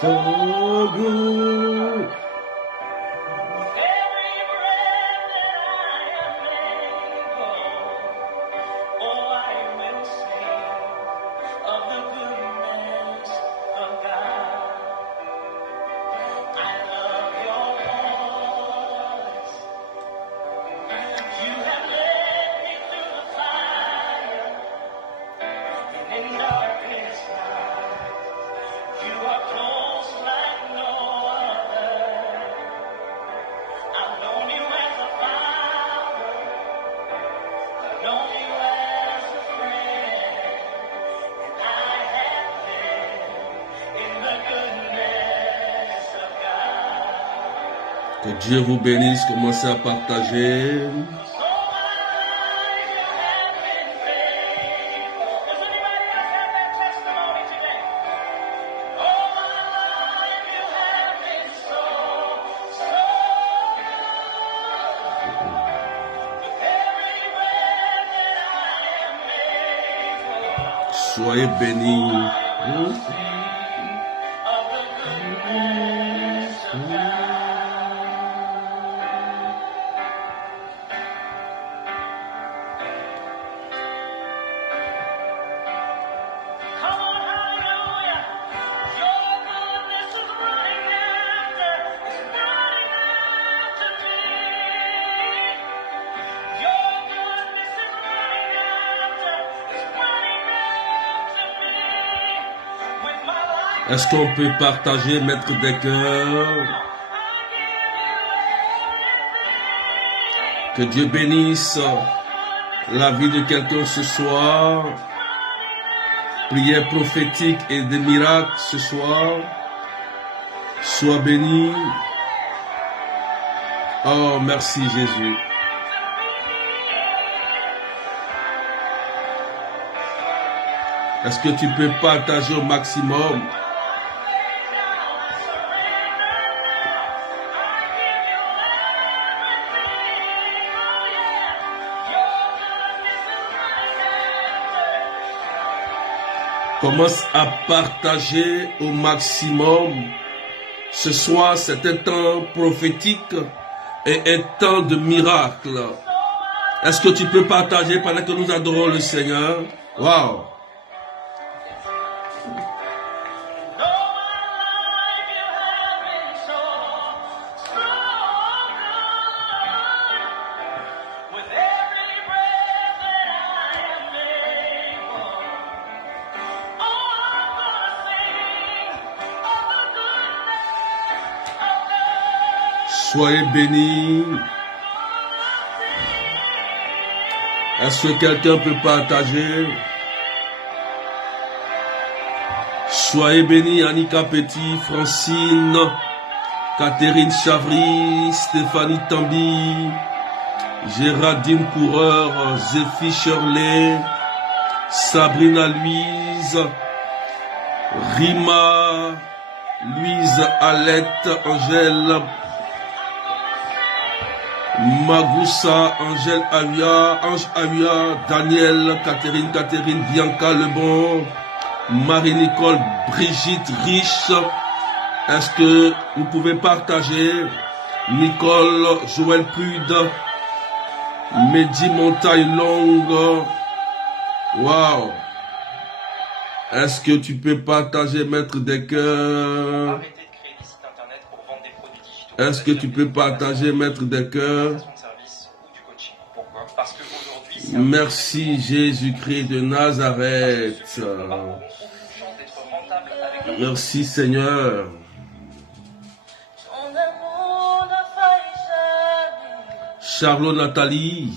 So good. Que Dieu vous bénisse, commencez à partager. Soyez bénis. Est-ce qu'on peut partager, mettre des cœurs? Que Dieu bénisse la vie de quelqu'un ce soir. Prière prophétique et des miracles ce soir. Sois béni. Oh, merci Jésus. Est-ce que tu peux partager au maximum? Commence à partager au maximum. Ce soir, c'est un temps prophétique et un temps de miracle. Est-ce que tu peux partager pendant que nous adorons le Seigneur? Wow! Soyez bénis. Est-ce que quelqu'un peut partager? Soyez bénis, Annika Petit, Francine, Catherine Chavry, Stéphanie Tambi, Géraldine Coureur, Zéphie Shirley, Sabrina Louise, Rima, Louise Alette, Angèle, Magoussa, Angèle Avia, Ange Avia, Daniel, Catherine, Bianca Lebon, Marie-Nicole, Brigitte Riche. Est-ce que vous pouvez partager? Nicole, Joël Prude, Mehdi Montagne Longue. Wow! Est-ce que tu peux partager, mettre des cœurs? Est-ce que tu peux partager, mettre des cœurs? Merci Jésus-Christ de Nazareth. Merci Seigneur. Charlot Nathalie,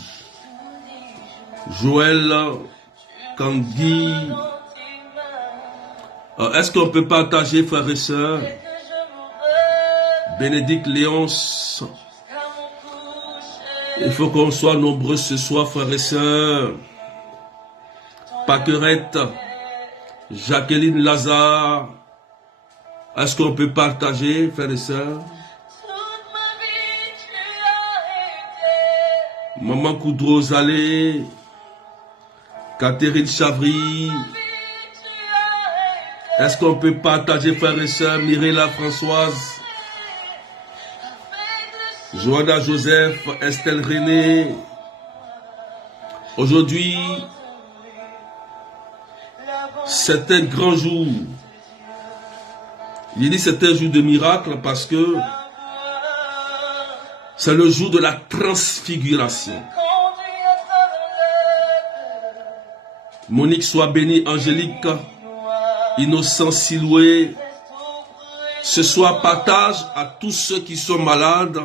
Joël, Candy. Est-ce qu'on peut partager, frères et sœurs? Bénédicte Léonce. Il faut qu'on soit nombreux ce soir, frères et sœurs. Paquerette, Jacqueline Lazare. Est-ce qu'on peut partager, frères et sœurs? Maman Koudro Zalé, Catherine Chavry. Est-ce qu'on peut partager, frères et sœurs? Mirella Françoise, Joanna Joseph, Estelle René. Aujourd'hui, c'est un grand jour. Il dit c'est un jour de miracle parce que c'est le jour de la transfiguration. Monique soit bénie, Angélique, Innocent Siloué. Ce soir, partage à tous ceux qui sont malades,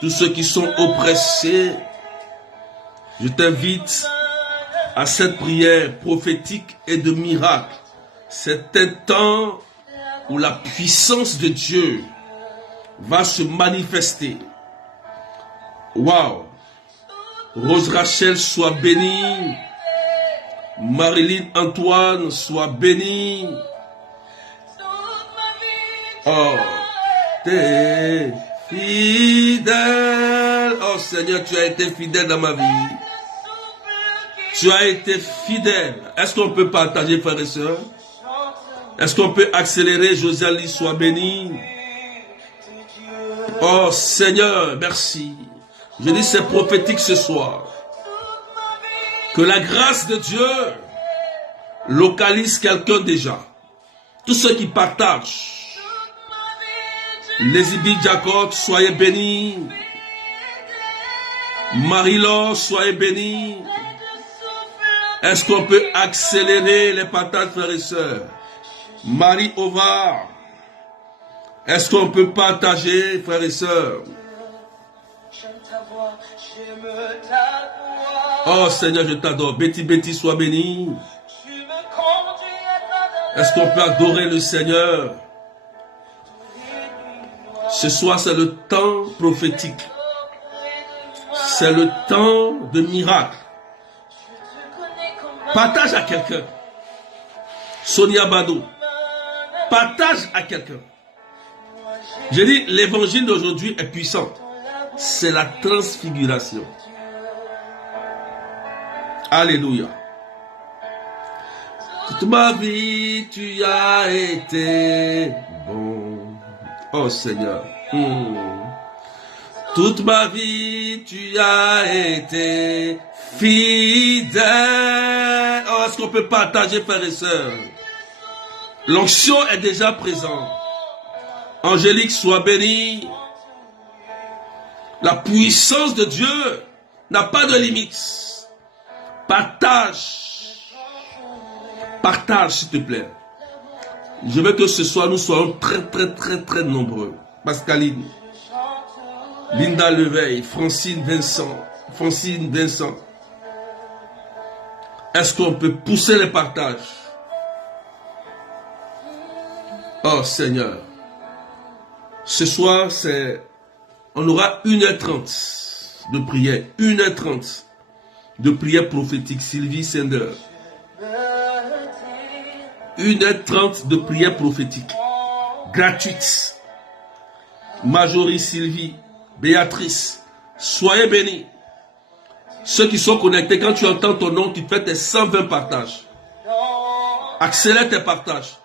tous ceux qui sont oppressés. Je t'invite à cette prière prophétique et de miracle. C'est un temps où la puissance de Dieu va se manifester. Waouh! Rose Rachel, sois bénie. Marilyn Antoine, sois bénie. Oh, t'es fidèle. Oh Seigneur, tu as été fidèle dans ma vie. Tu as été fidèle. Est-ce qu'on peut partager, frères et sœurs? Est-ce qu'on peut accélérer? Josélie, sois bénie. Oh Seigneur, merci. Je dis c'est prophétique ce soir. Que la grâce de Dieu localise quelqu'un déjà. Tous ceux qui partagent. Les Ibi Jacob, soyez bénis. Marie-Laure, soyez bénis. Est-ce qu'on peut accélérer les partages, frères et sœurs? Marie Ovar. Est-ce qu'on peut partager, frères et sœurs? Oh Seigneur, je t'adore. Betty, sois bénie. Est-ce qu'on peut adorer le Seigneur? Ce soir, c'est le temps prophétique. C'est le temps de miracle. Partage à quelqu'un. Sonia Bado. Partage à quelqu'un. J'ai dit, l'évangile d'aujourd'hui est puissant. C'est la transfiguration. Alléluia. Toute ma vie, tu as été bon. Oh Seigneur. Toute ma vie, tu as été fidèle. Oh, est-ce qu'on peut partager, frères et sœurs? L'onction est déjà présente. Angélique, sois bénie. La puissance de Dieu n'a pas de limite. Partage. Partage, s'il te plaît. Je veux que ce soir, nous soyons très nombreux. Pascaline, Linda Leveil, Francine Vincent. Est-ce qu'on peut pousser les partages? Oh Seigneur. Ce soir, on aura 1h30 de prière. 1h30 de prière prophétique. Sylvie Sender. 1h30 de prière prophétique. Gratuite. Majorie, Sylvie, Béatrice. Soyez bénis. Ceux qui sont connectés, quand tu entends ton nom, tu fais tes 120 partages. Accélère tes partages.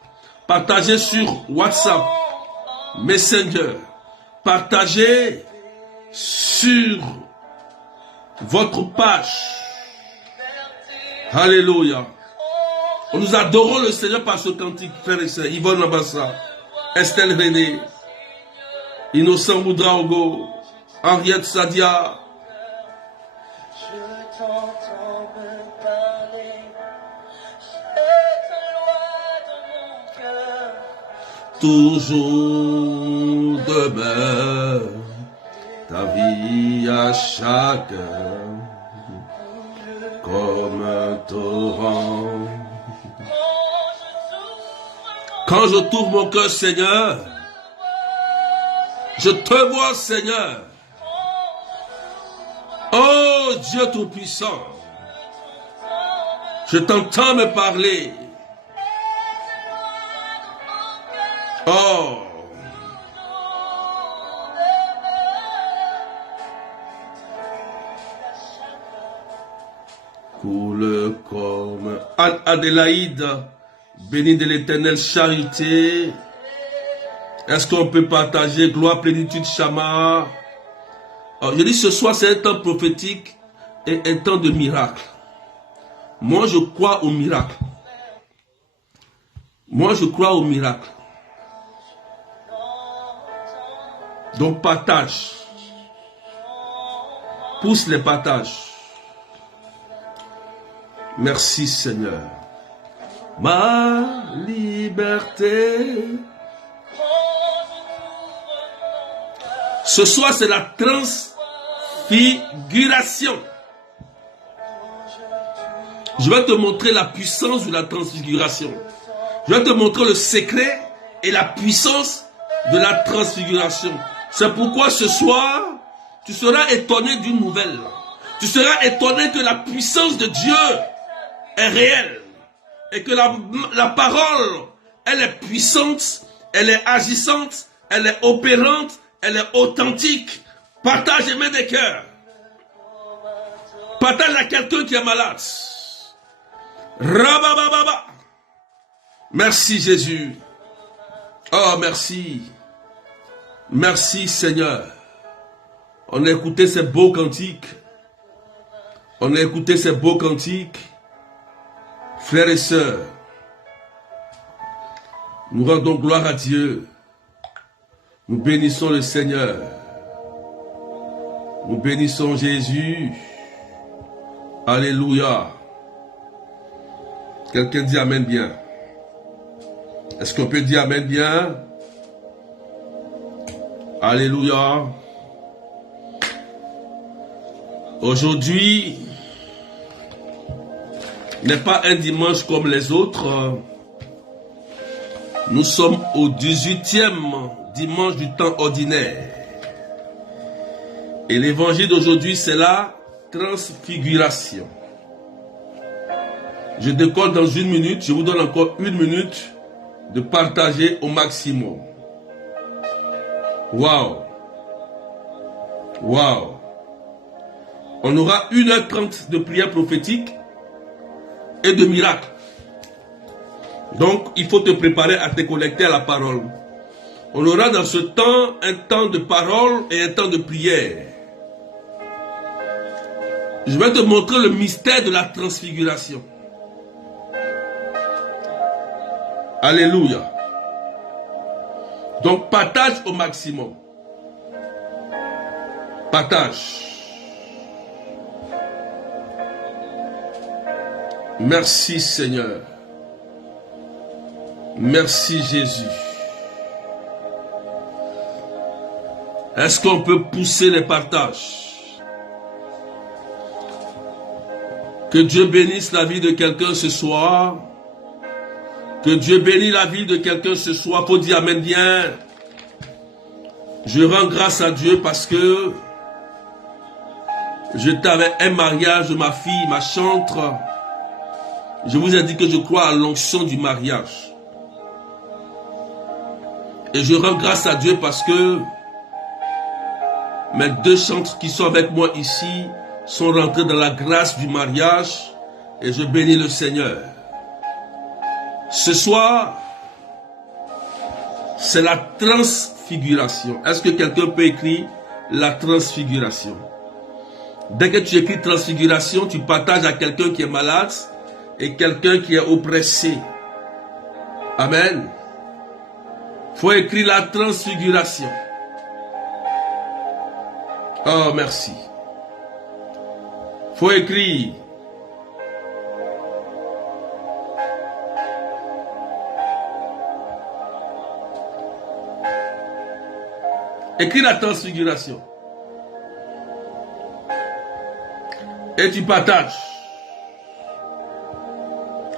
Partagez sur WhatsApp, Messenger. Partagez sur votre page. Alléluia. Nous adorons le Seigneur par ce cantique, frères et sœurs. Yvonne Nabassa, Estelle René, Innocent Moudraogo, Henriette Sadia. toujours demeure ta vie à chaque heure comme un torrent. Quand je t'ouvre mon cœur, Seigneur, je te vois, Seigneur. Oh Dieu Tout-Puissant, je t'entends me parler. Oh, coule comme Adélaïde, bénie de l'Éternel, charité. Est-ce qu'on peut partager gloire, plénitude, Shama? Je dis ce soir, c'est un temps prophétique et un temps de miracle. Moi, je crois au miracle. Moi, je crois au miracle. Donc, partage. Pousse les partages. Merci, Seigneur. Ma liberté. Ce soir, c'est la transfiguration. Je vais te montrer la puissance de la transfiguration. Je vais te montrer le secret et la puissance de la transfiguration. C'est pourquoi ce soir, tu seras étonné d'une nouvelle. Tu seras étonné que la puissance de Dieu est réelle. Et que la parole, elle est puissante, elle est agissante, elle est opérante, elle est authentique. Partage et mets des cœurs. Partage à quelqu'un qui est malade. Rabababa. Merci Jésus. Oh merci. Merci Seigneur. On a écouté ces beaux cantiques. On a écouté ces beaux cantiques. Frères et sœurs, nous rendons gloire à Dieu. Nous bénissons le Seigneur. Nous bénissons Jésus. Alléluia. Quelqu'un dit Amen bien. Est-ce qu'on peut dire Amen bien? Alléluia. Aujourd'hui n'est pas un dimanche comme les autres. Nous sommes au 18e dimanche du temps ordinaire. Et l'évangile d'aujourd'hui, c'est la transfiguration. Je décolle dans une minute. Je vous donne encore une minute de partager au maximum. Waouh! Waouh! On aura 1h30 de prière prophétique et de miracles. Donc, il faut te préparer à te connecter à la parole. On aura dans ce temps un temps de parole et un temps de prière. Je vais te montrer le mystère de la transfiguration. Alléluia. Donc, partage au maximum. Partage. Merci Seigneur. Merci Jésus. Est-ce qu'on peut pousser les partages? Que Dieu bénisse la vie de quelqu'un ce soir. Que Dieu bénisse la vie de quelqu'un ce soir. Faut dire Amen bien. Je rends grâce à Dieu parce que j'étais avec un mariage de ma fille, ma chantre. Je vous ai dit que je crois à l'onction du mariage. Et je rends grâce à Dieu parce que mes deux chantres qui sont avec moi ici sont rentrés dans la grâce du mariage et je bénis le Seigneur. Ce soir, c'est la transfiguration. Est-ce que quelqu'un peut écrire la transfiguration? Dès que tu écris transfiguration, tu partages à quelqu'un qui est malade et quelqu'un qui est oppressé. Amen. Faut écrire la transfiguration. Oh, merci. Faut écrire. Écris la transfiguration. Et tu partages.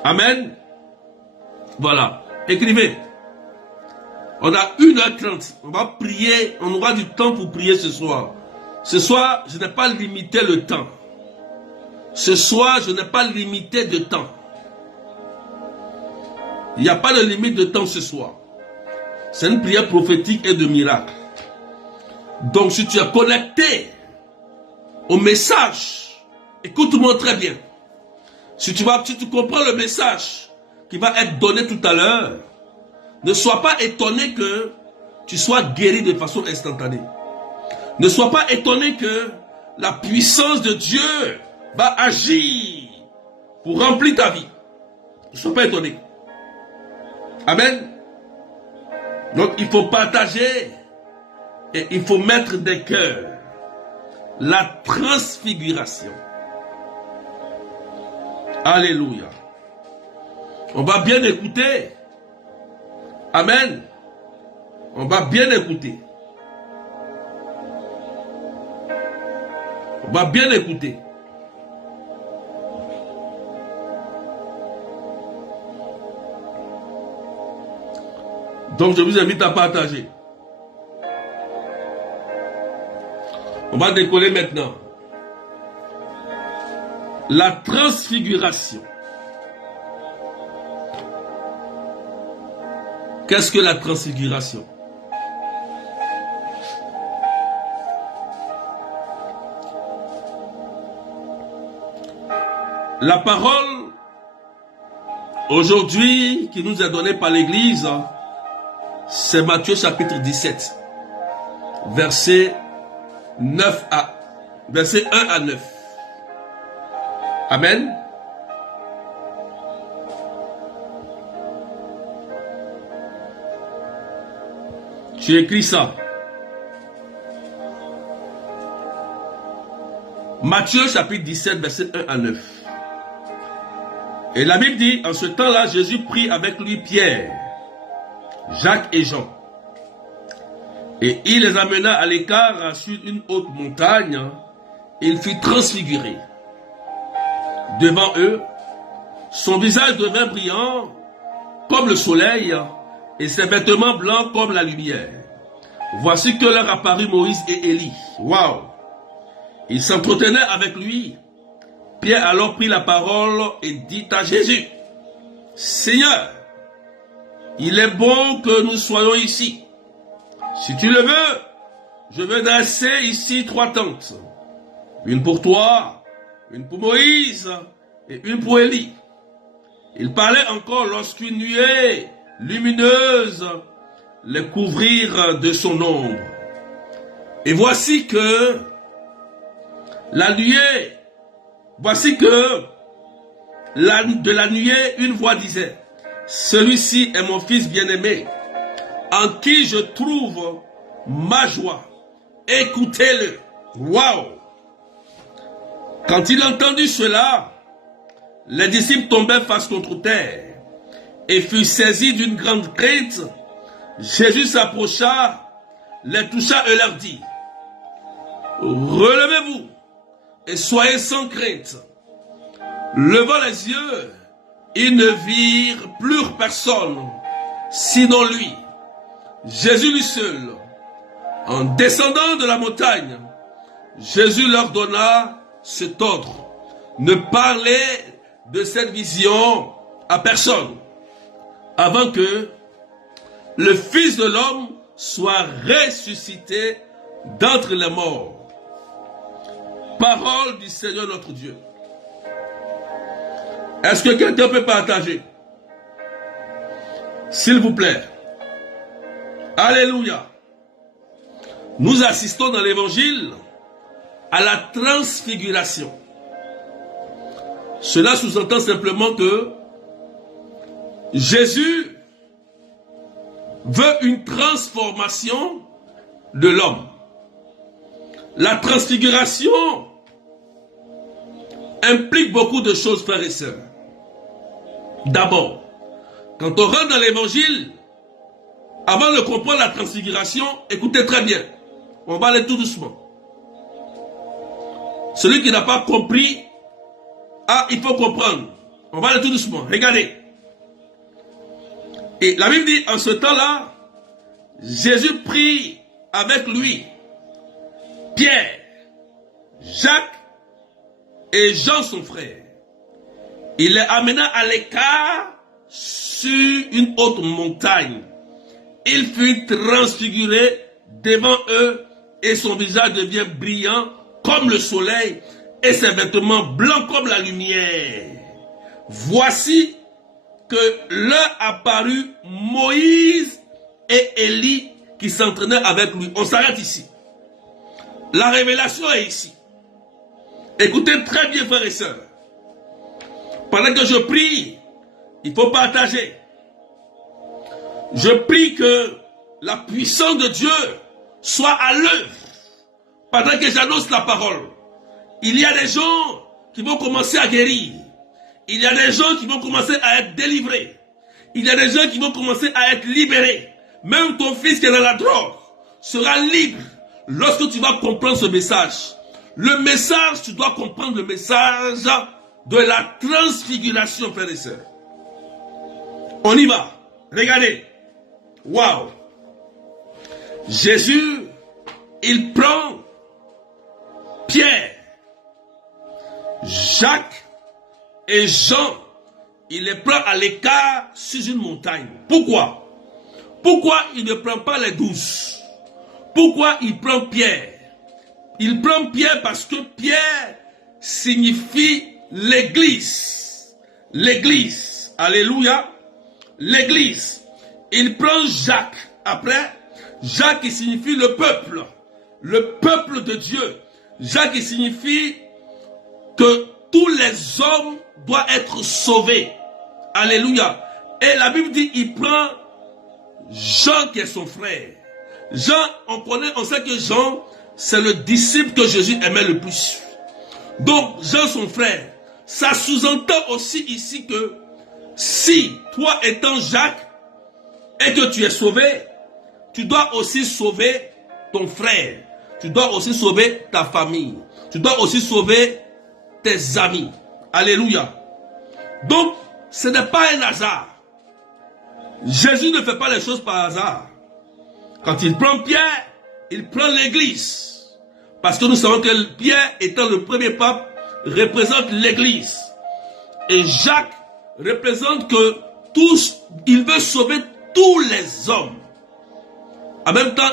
Amen. Voilà. Écrivez. On a 1h30. On va prier. On aura du temps pour prier ce soir. Ce soir, je n'ai pas limité le temps. Ce soir, je n'ai pas limité de temps. Il n'y a pas de limite de temps ce soir. C'est une prière prophétique et de miracle. Donc, si tu es connecté au message, écoute-moi très bien. Si tu comprends le message qui va être donné tout à l'heure, ne sois pas étonné que tu sois guéri de façon instantanée. Ne sois pas étonné que la puissance de Dieu va agir pour remplir ta vie. Ne sois pas étonné. Amen. Donc il faut partager et il faut mettre des cœurs. La transfiguration. Alléluia. On va bien écouter. Amen. On va bien écouter. On va bien écouter. Donc je vous invite à partager. On va décoller maintenant. La transfiguration. Qu'est-ce que la transfiguration? La parole aujourd'hui qui nous est donnée par l'Église, c'est Matthieu chapitre 17, verset 1 à 9. Amen. Tu écris ça. Matthieu chapitre 17, verset 1 à 9. Et la Bible dit, en ce temps-là, Jésus prit avec lui Pierre, Jacques et Jean. Et il les amena à l'écart sur une haute montagne. Et il fut transfiguré. Devant eux, son visage devint brillant comme le soleil et ses vêtements blancs comme la lumière. Voici que leur apparut Moïse et Élie. Waouh! Ils s'entretenaient avec lui. Pierre alors prit la parole et dit à Jésus, « Seigneur, il est bon que nous soyons ici. Si tu le veux, je veux dresser ici 3 tentes. Une pour toi, une pour Moïse et une pour Élie. » Il parlait encore lorsqu'une nuée lumineuse les couvrirent de son ombre. Et voici que de la nuée, une voix disait, « Celui-ci est mon fils bien-aimé, en qui je trouve ma joie. Écoutez-le. » Waouh! Quand il entendit cela, les disciples tombèrent face contre terre et furent saisis d'une grande crainte. Jésus s'approcha, les toucha et leur dit, « Relevez-vous et soyez sans crainte. » Levant les yeux, ils ne virent plus personne, sinon lui, Jésus lui seul. En descendant de la montagne, Jésus leur donna cet ordre, ne parlez de cette vision à personne, avant que le Fils de l'homme soit ressuscité d'entre les morts. Parole du Seigneur notre Dieu. Est-ce que quelqu'un peut partager? S'il vous plaît. Alléluia. Nous assistons dans l'évangile à la transfiguration. Cela sous-entend simplement que Jésus veut une transformation de l'homme. La transfiguration implique beaucoup de choses, frères et sœurs. D'abord, quand on rentre dans l'évangile, avant de comprendre la transfiguration, écoutez très bien, On va aller tout doucement. Celui qui n'a pas compris, il faut comprendre. On va aller tout doucement. Regardez. Et la Bible dit, en ce temps-là, Jésus prit avec lui Pierre, Jacques et Jean son frère. Il les amena à l'écart sur une haute montagne. Il fut transfiguré devant eux et son visage devient brillant comme le soleil et ses vêtements blancs comme la lumière. Voici que leur apparut Moïse et Élie qui s'entraînaient avec lui. On s'arrête ici. La révélation est ici. Écoutez très bien, frères et sœurs. Pendant que je prie, il faut partager. Je prie que la puissance de Dieu soit à l'œuvre pendant que j'annonce la parole. Il y a des gens qui vont commencer à guérir. Il y a des gens qui vont commencer à être délivrés. Il y a des gens qui vont commencer à être libérés. Même ton fils qui est dans la drogue sera libre lorsque tu vas comprendre ce message. Le message, tu dois comprendre le message de la transfiguration, frères et sœurs. On y va. Regardez. Waouh. Jésus, il prend Pierre, Jacques et Jean. Il les prend à l'écart sur une montagne. Pourquoi? Pourquoi il ne prend pas les 12? Pourquoi il prend Pierre? Il prend Pierre parce que Pierre signifie l'église. L'église. Alléluia. L'église. Il prend Jacques. Après, Jacques qui signifie le peuple. Le peuple de Dieu. Jacques qui signifie que tous les hommes doivent être sauvés. Alléluia. Et la Bible dit, il prend Jean qui est son frère. Jean, on sait que Jean, c'est le disciple que Jésus aimait le plus. Donc, Jean son frère. Ça sous-entend aussi ici que si toi étant Jacques et que tu es sauvé, tu dois aussi sauver ton frère. Tu dois aussi sauver ta famille. Tu dois aussi sauver tes amis. Alléluia. Donc, ce n'est pas un hasard. Jésus ne fait pas les choses par hasard. Quand il prend Pierre, il prend l'église. Parce que nous savons que Pierre, étant le premier pape, représente l'église. Et Jacques représente que il veut sauver tous les hommes. En même temps,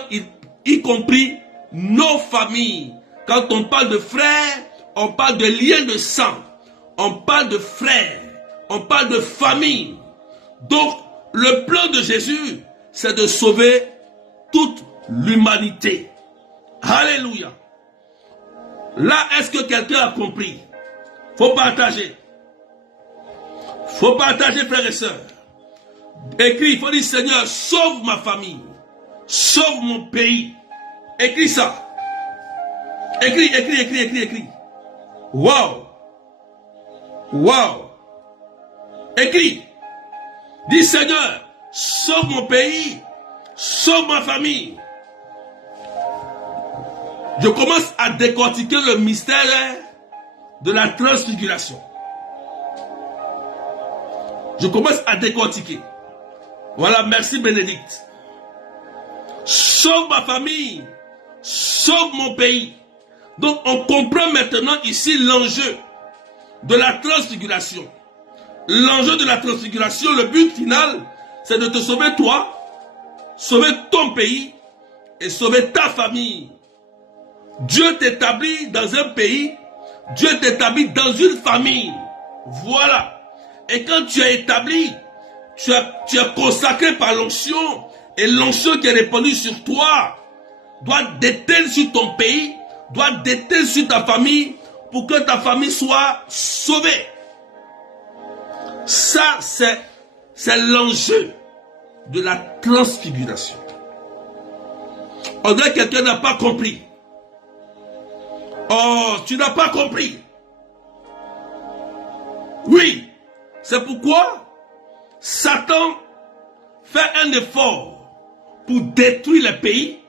y compris nos familles. Quand on parle de frères, on parle de liens de sang. On parle de frères. On parle de famille. Donc, le plan de Jésus, c'est de sauver toute l'humanité. Alléluia. Là, est-ce que quelqu'un a compris? Faut partager. Faut partager, frères et sœurs. Écris, il faut dire, Seigneur, sauve ma famille. Sauve mon pays. Écris ça. Écris. Wow. Wow. Écris. Dis, Seigneur, sauve mon pays. Sauve ma famille. Je commence à décortiquer le mystère de la transfiguration. Je commence à décortiquer. Voilà, merci Bénédicte. Sauve ma famille. Sauve mon pays. Donc on comprend maintenant ici l'enjeu de la transfiguration. L'enjeu de la transfiguration, le but final, c'est de te sauver toi, sauver ton pays et sauver ta famille. Dieu t'établit dans un pays, Dieu t'établit dans une famille. Voilà. Et quand tu es établi, tu es consacré par l'onction, et l'onction qui est répandue sur toi doit déteindre sur ton pays, doit déteindre sur ta famille, pour que ta famille soit sauvée. Ça, c'est l'enjeu de la transfiguration. On dirait que quelqu'un n'a pas compris. Oh, tu n'as pas compris. Oui, c'est pourquoi Satan fait un effort pour détruire les pays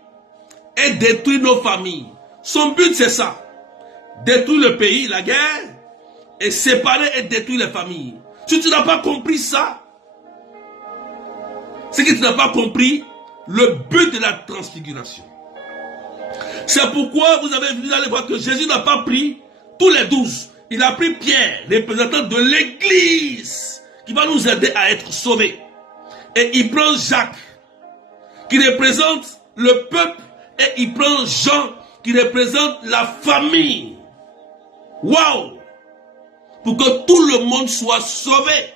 et détruire nos familles. Son but, c'est ça. Détruire le pays, la guerre, et séparer et détruire les familles. Si tu n'as pas compris ça, c'est que tu n'as pas compris le but de la transfiguration. C'est pourquoi vous avez vu dans les voies que Jésus n'a pas pris tous les 12. Il a pris Pierre, représentant de l'Église, qui va nous aider à être sauvés. Et il prend Jacques, qui représente le peuple, et il prend Jean, qui représente la famille. Waouh! Pour que tout le monde soit sauvé.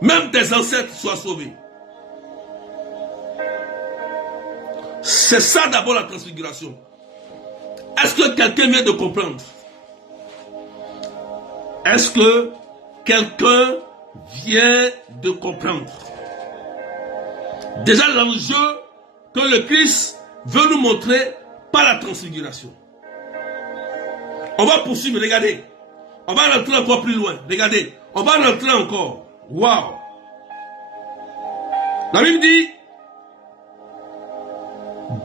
Même tes ancêtres soient sauvés. C'est ça d'abord la transfiguration. Est-ce que quelqu'un vient de comprendre? Est-ce que quelqu'un vient de comprendre? Déjà l'enjeu que le Christ veut nous montrer par la transfiguration. On va poursuivre, regardez. On va rentrer encore plus loin. Regardez, on va rentrer encore. Waouh! La Bible dit,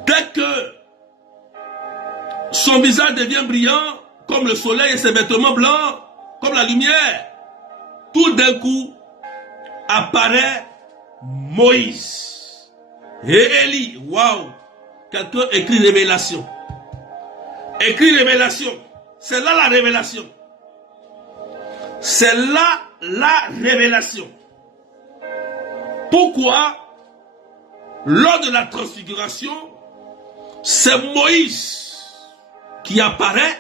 dès que son visage devient brillant, comme le soleil et ses vêtements blancs, comme la lumière, tout d'un coup apparaît Moïse et Élie. Waouh! Quelqu'un écrit révélation. Écrit révélation. C'est là la révélation. C'est là la révélation. Pourquoi, lors de la transfiguration, c'est Moïse qui apparaît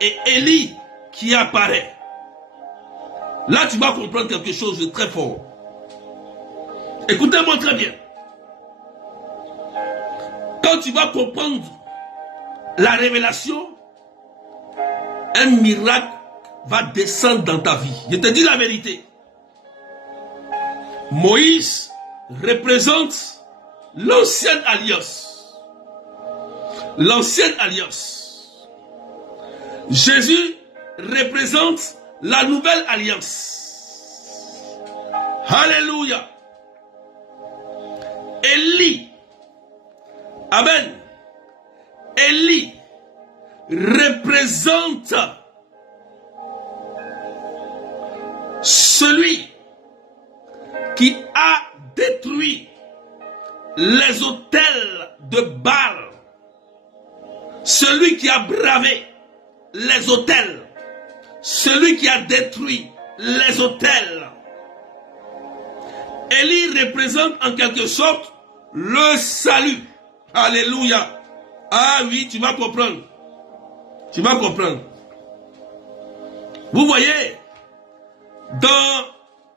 et Élie qui apparaît? Là, tu vas comprendre quelque chose de très fort. Écoutez-moi très bien. Quand tu vas comprendre la révélation, un miracle va descendre dans ta vie. Je te dis la vérité. Moïse représente l'ancienne alliance. L'ancienne alliance. Jésus représente la nouvelle alliance. Alléluia. Élie. Amen. Élie représente celui qui a détruit les autels de Baal, celui qui a bravé les autels, celui qui a détruit les autels. Élie représente en quelque sorte le salut. Alléluia. Ah oui, tu vas comprendre. Tu vas comprendre. Vous voyez, dans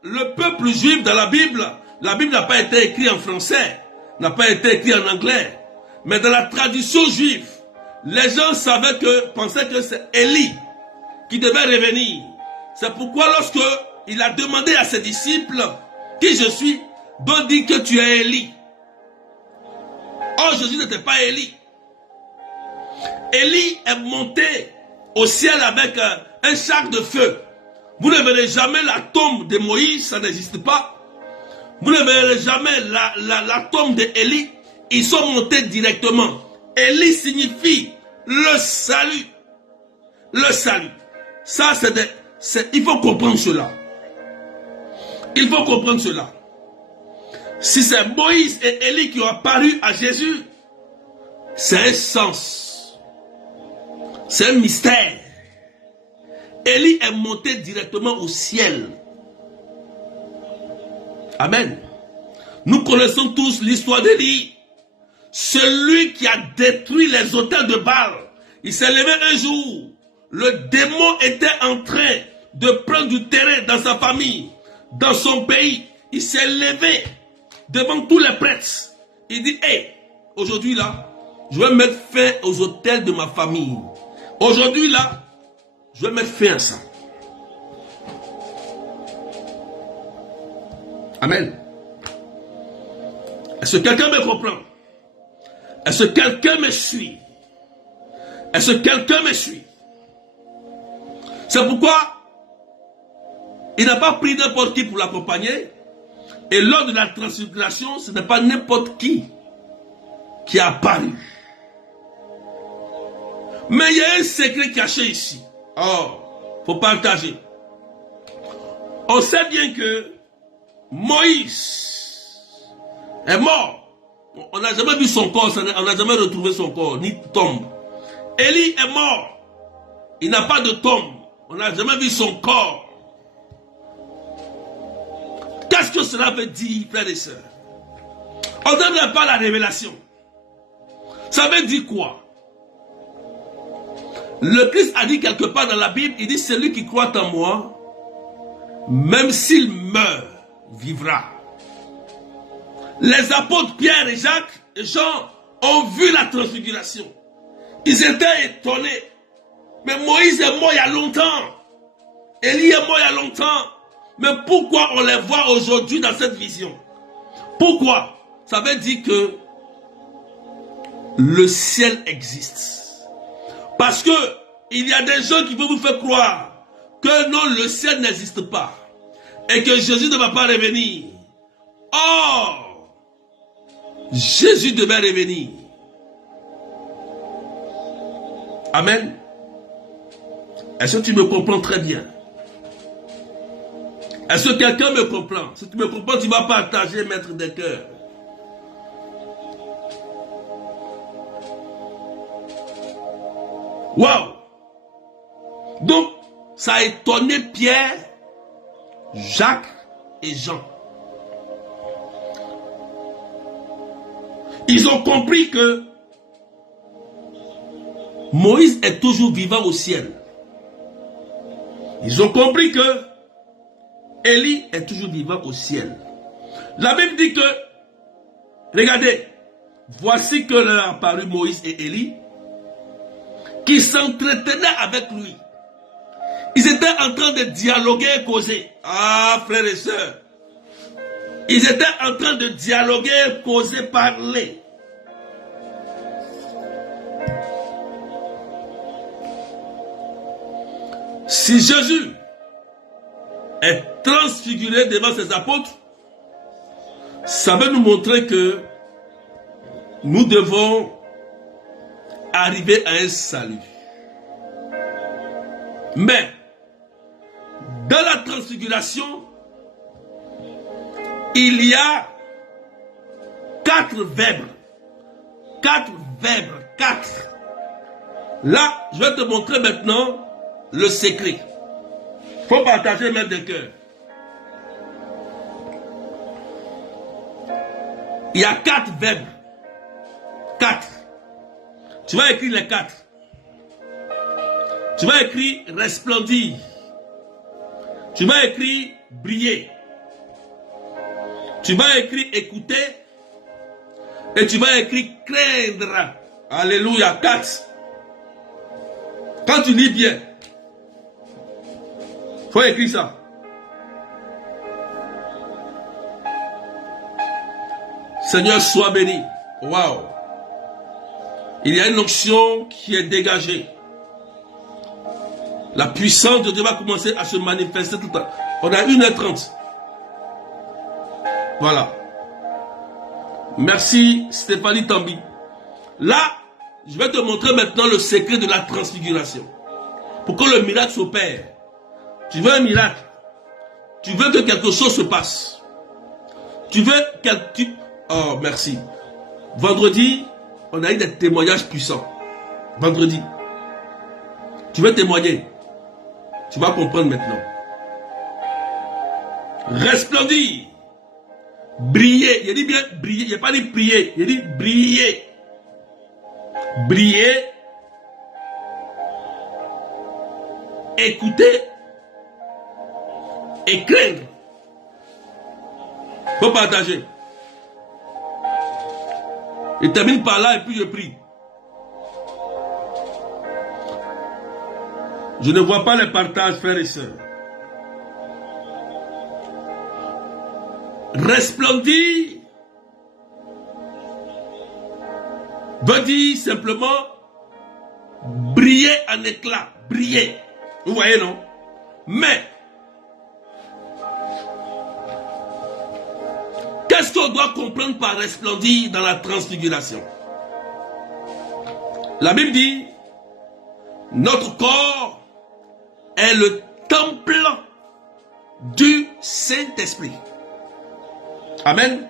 le peuple juif, dans la Bible n'a pas été écrite en français, n'a pas été écrite en anglais. Mais dans la tradition juive, les gens pensaient que c'est Élie qui devait revenir. C'est pourquoi lorsque il a demandé à ses disciples qui je suis, donc dit que tu es Élie. Or Jésus n'était pas Élie. Élie est monté au ciel avec un sac de feu. Vous ne verrez jamais la tombe de Moïse, ça n'existe pas. Vous ne verrez jamais la tombe d'Élie. Ils sont montés directement. Élie signifie le salut. Le salut. Ça, il faut comprendre cela. Il faut comprendre cela. Si c'est Moïse et Élie qui ont apparu à Jésus, c'est un sens. C'est un mystère. Élie est monté directement au ciel. Amen. Nous connaissons tous l'histoire d'Élie. Celui qui a détruit les autels de Baal. Il s'est levé un jour. Le démon était en train de prendre du terrain dans sa famille, dans son pays. Il s'est levé devant tous les prêtres. Il dit, hey, aujourd'hui là, je vais mettre fin aux autels de ma famille. Aujourd'hui là, je vais mettre fin à ça. Amen. Est-ce que quelqu'un me comprend? Est-ce que quelqu'un me suit? Est-ce que quelqu'un me suit? C'est pourquoi il n'a pas pris n'importe qui pour l'accompagner. Et lors de la transfiguration, ce n'est pas n'importe qui qui est apparu. Mais il y a un secret caché ici. Oh, faut partager. On sait bien que Moïse est mort. On n'a jamais vu son corps, on n'a jamais retrouvé son corps, ni tombe. Élie est mort. Il n'a pas de tombe. On n'a jamais vu son corps. Qu'est-ce que cela veut dire, frères et sœurs? On ne donne pas la révélation. Ça veut dire quoi? Le Christ a dit quelque part dans la Bible, il dit, celui qui croit en moi, même s'il meurt, vivra. Les apôtres Pierre et Jacques et Jean ont vu la transfiguration. Ils étaient étonnés. Mais Moïse est mort il y a longtemps. Élie est mort il y a longtemps. Mais pourquoi on les voit aujourd'hui dans cette vision? Pourquoi? Ça veut dire que le ciel existe. Parce que il y a des gens qui veulent vous faire croire que non, le ciel n'existe pas. Et que Jésus ne va pas revenir. Or, Jésus devait revenir. Amen. Est-ce que tu me comprends très bien? Est-ce que quelqu'un me comprend? Si tu me comprends, tu vas partager, maître des cœurs. Waouh! Donc, ça a étonné Pierre, Jacques et Jean. Ils ont compris que Moïse est toujours vivant au ciel. Ils ont compris que Élie est toujours vivant au ciel. La Bible dit que, regardez, voici que leur apparu Moïse et Élie, qui s'entretenaient avec lui. Ils étaient en train de dialoguer et causer. Ah, frères et sœurs. Ils étaient en train de dialoguer, causer, parler. Si Jésus est transfiguré devant ses apôtres, ça veut nous montrer que nous devons arriver à un salut. Mais, dans la transfiguration, il y a 4 verbes. 4 verbes. 4. Là, je vais te montrer maintenant le secret. Il faut partager même des cœurs. Il y a 4 verbes. 4. Tu vas écrire les 4. Tu vas écrire resplendir. Tu vas écrire briller. Tu vas écrire écouter. Et tu vas écrire craindre. Alléluia. 4. Quand tu lis bien, il faut écrire ça. Seigneur, sois béni. Waouh. Il y a une onction qui est dégagée. La puissance de Dieu va commencer à se manifester tout le temps. On a 1h30. Voilà. Merci Stéphanie Tambi. Là, je vais te montrer maintenant le secret de la transfiguration. Pour que le miracle s'opère. Tu veux un miracle. Tu veux que quelque chose se passe. Tu veux quelque... Oh, merci. Vendredi, on a eu des témoignages puissants. Vendredi. Tu veux témoigner. Tu vas comprendre maintenant. Resplendir. Briller. Il dit bien briller. Il n'a pas dit prier. Il dit briller. Briller. Écouter. Et craindre. Faut partager. Je termine par là et puis je prie. Je ne vois pas les partages, frères et sœurs. Resplendir veut dire simplement briller en éclat. Briller. Vous voyez, non? Mais, qu'est-ce qu'on doit comprendre par resplendir dans la transfiguration? La Bible dit, notre corps est le temple du Saint-Esprit. Amen.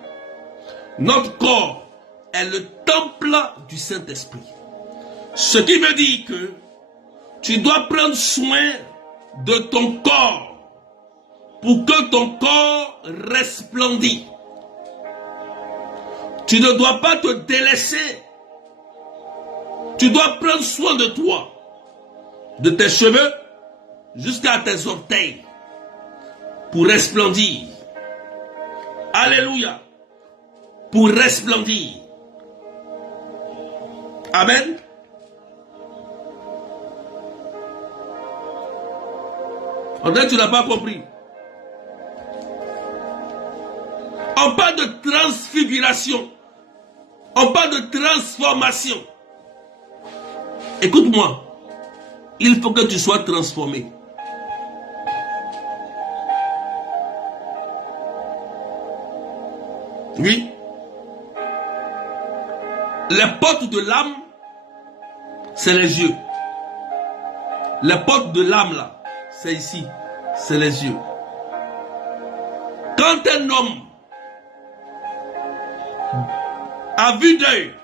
Notre corps est le temple du Saint-Esprit. Ce qui veut dire que tu dois prendre soin de ton corps pour que ton corps resplendisse. Tu ne dois pas te délaisser. Tu dois prendre soin de toi, de tes cheveux jusqu'à tes orteils pour resplendir. Alléluia. Pour resplendir. Amen. On dirait que tu n'as pas compris. On parle de transfiguration. On parle de transformation. Écoute-moi. Il faut que tu sois transformé. Oui. Les portes de l'âme, c'est les yeux. Les portes de l'âme là, c'est ici. C'est les yeux. Quand un homme à vue d'œil,